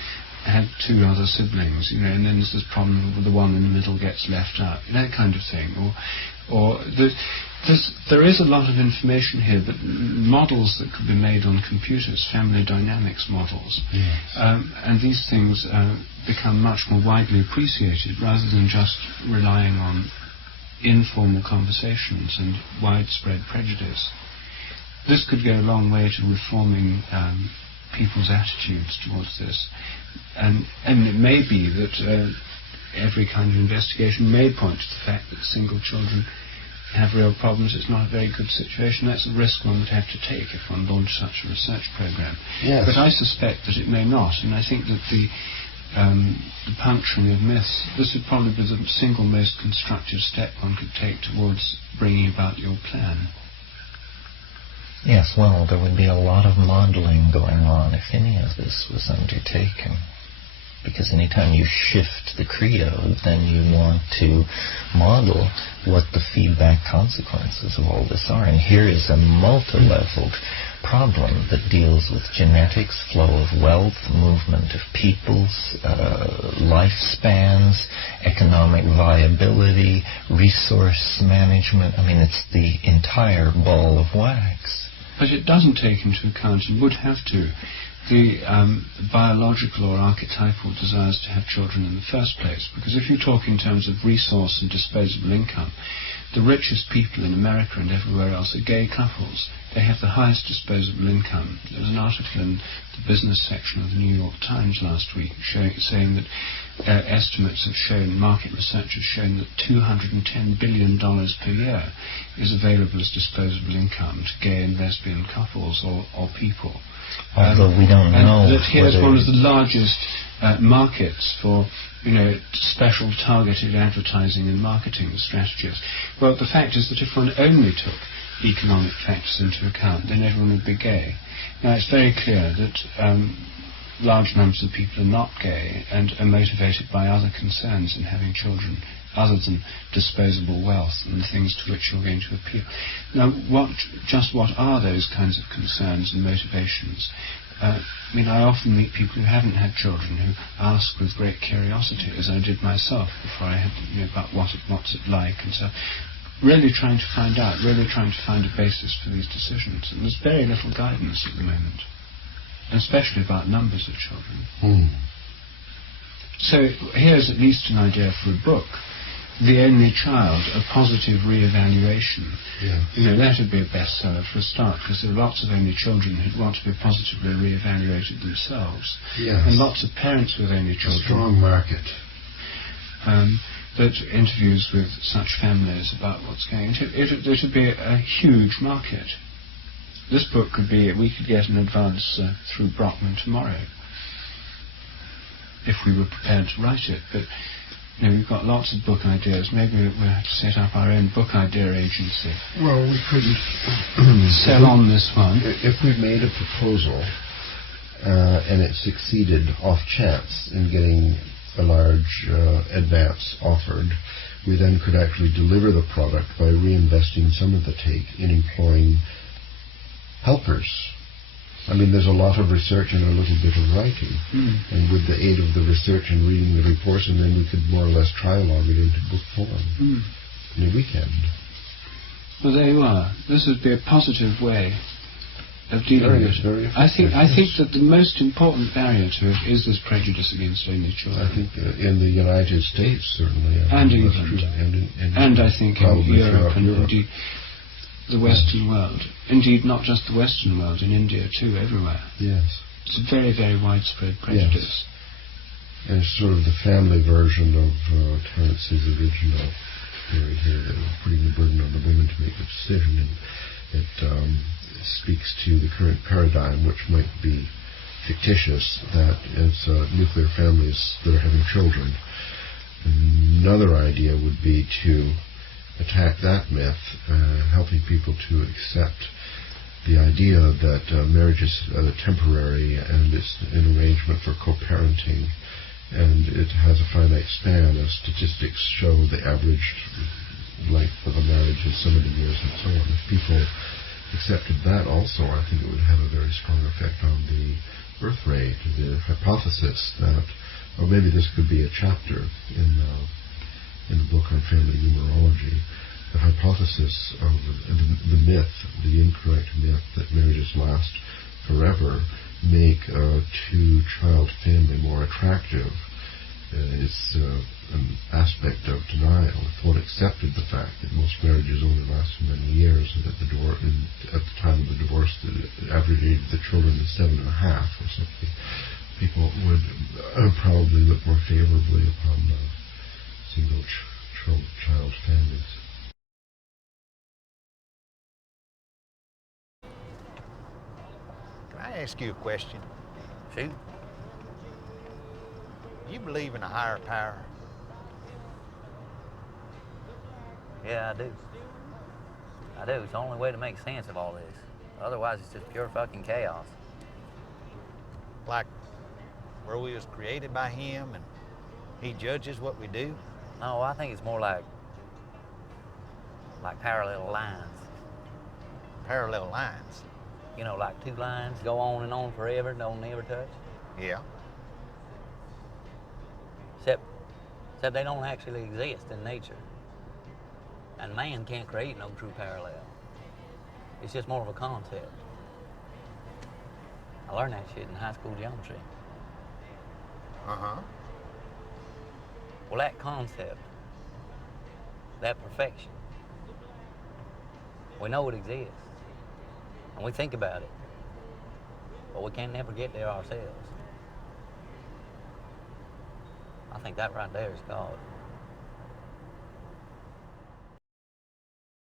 had 2 other siblings, and then there's this problem where the one in the middle gets left out, that kind of thing. There is a lot of information here, but models that could be made on computers, family dynamics models, and these things become much more widely appreciated rather than just relying on informal conversations and widespread prejudice. This could go a long way to reforming people's attitudes towards this, and it may be that every kind of investigation may point to the fact that single children have real problems. It's not a very good situation. That's a risk one would have to take if one launched such a research program. Yes. But I suspect that it may not, and I think that the puncturing of myths, this would probably be the single most constructive step one could take towards bringing about your plan. Yes, well, there would be a lot of modeling going on if any of this was undertaken. Because anytime you shift the credo, then you want to model what the feedback consequences of all this are. And here is a multi-leveled problem that deals with genetics, flow of wealth, movement of peoples, lifespans, economic viability, resource management. I mean, it's the entire ball of wax. But it doesn't take into account, and would have to, the biological or archetypal desires to have children in the first place. Because if you talk in terms of resource and disposable income, the richest people in America and everywhere else are gay couples. They have the highest disposable income. There was an article in the business section of the New York Times last week saying that estimates have shown, market research has shown that $210 billion per year is available as disposable income to gay and lesbian couples or people. Although we don't know. And that here's one of the largest markets for, special targeted advertising and marketing strategies. Well, the fact is that if one only took economic factors into account, then everyone would be gay. Now, it's very clear that large numbers of people are not gay and are motivated by other concerns in having children other than disposable wealth and the things to which you're going to appeal. Now, what are those kinds of concerns and motivations? I often meet people who haven't had children who ask with great curiosity, as I did myself before I had, about what's it like, and so really trying to find out, really trying to find a basis for these decisions. And there's very little guidance at the moment, especially about numbers of children. So here's at least an idea for a book. The Only Child, a positive re-evaluation. That would be a bestseller for a start, because there are lots of only children who want to be positively re-evaluated themselves. Yes. And lots of parents with only children. A strong market. That interviews with such families about what's going on. It would be a huge market. This book we could get an advance through Brockman tomorrow, if we were prepared to write it. But we've got lots of book ideas. Maybe we'll have to set up our own book idea agency. Well, we couldn't sell on this one. If we made a proposal and it succeeded off chance in getting a large advance offered, we then could actually deliver the product by reinvesting some of the take in employing helpers. There's a lot of research and a little bit of writing. And with the aid of the research and reading the reports, and then we could more or less trialogue it into book form in a weekend. Well, there you are. This would be a positive way of dealing with it. I think that the most important barrier to it is this prejudice against only children. I think in the United States, certainly. And England. And I think in Europe and indeed. the Western world. Indeed, not just the Western world, in India too, everywhere. Yes. It's a very, very widespread prejudice. Yes. And it's sort of the family version of Terence's original theory here, that we're putting the burden on the women to make the decision, and it speaks to the current paradigm, which might be fictitious, that it's nuclear families that are having children. Another idea would be to attack that myth, helping people to accept the idea that marriage is temporary and it's an arrangement for co-parenting, and it has a finite span. As statistics show, the average length of a marriage is so many years and so on. If people accepted that also, I think it would have a very strong effect on the birth rate. The hypothesis that, or maybe this could be a chapter in the book on family numerology, the hypothesis of the myth, the incorrect myth that marriages last forever, make a two-child family more attractive. It's an aspect of denial. If one accepted the fact that most marriages only last for many years, and at the time of the divorce, the average age of the children is 7.5 or something, people would probably look more favorably upon single-child families. Can I ask you a question? Shoot. You believe in a higher power? Yeah, I do. I do. It's the only way to make sense of all this. Otherwise, it's just pure fucking chaos. Like where we was created by him and he judges what we do? No, I think it's more like parallel lines. Parallel lines? You know, like two lines go on and on forever, don't never touch. Yeah. Except they don't actually exist in nature. And man can't create no true parallel. It's just more of a concept. I learned that shit in high school geometry. Uh-huh. Well, that concept, that perfection, we know it exists. And we think about it. But we can't never get there ourselves. I think that right there is God.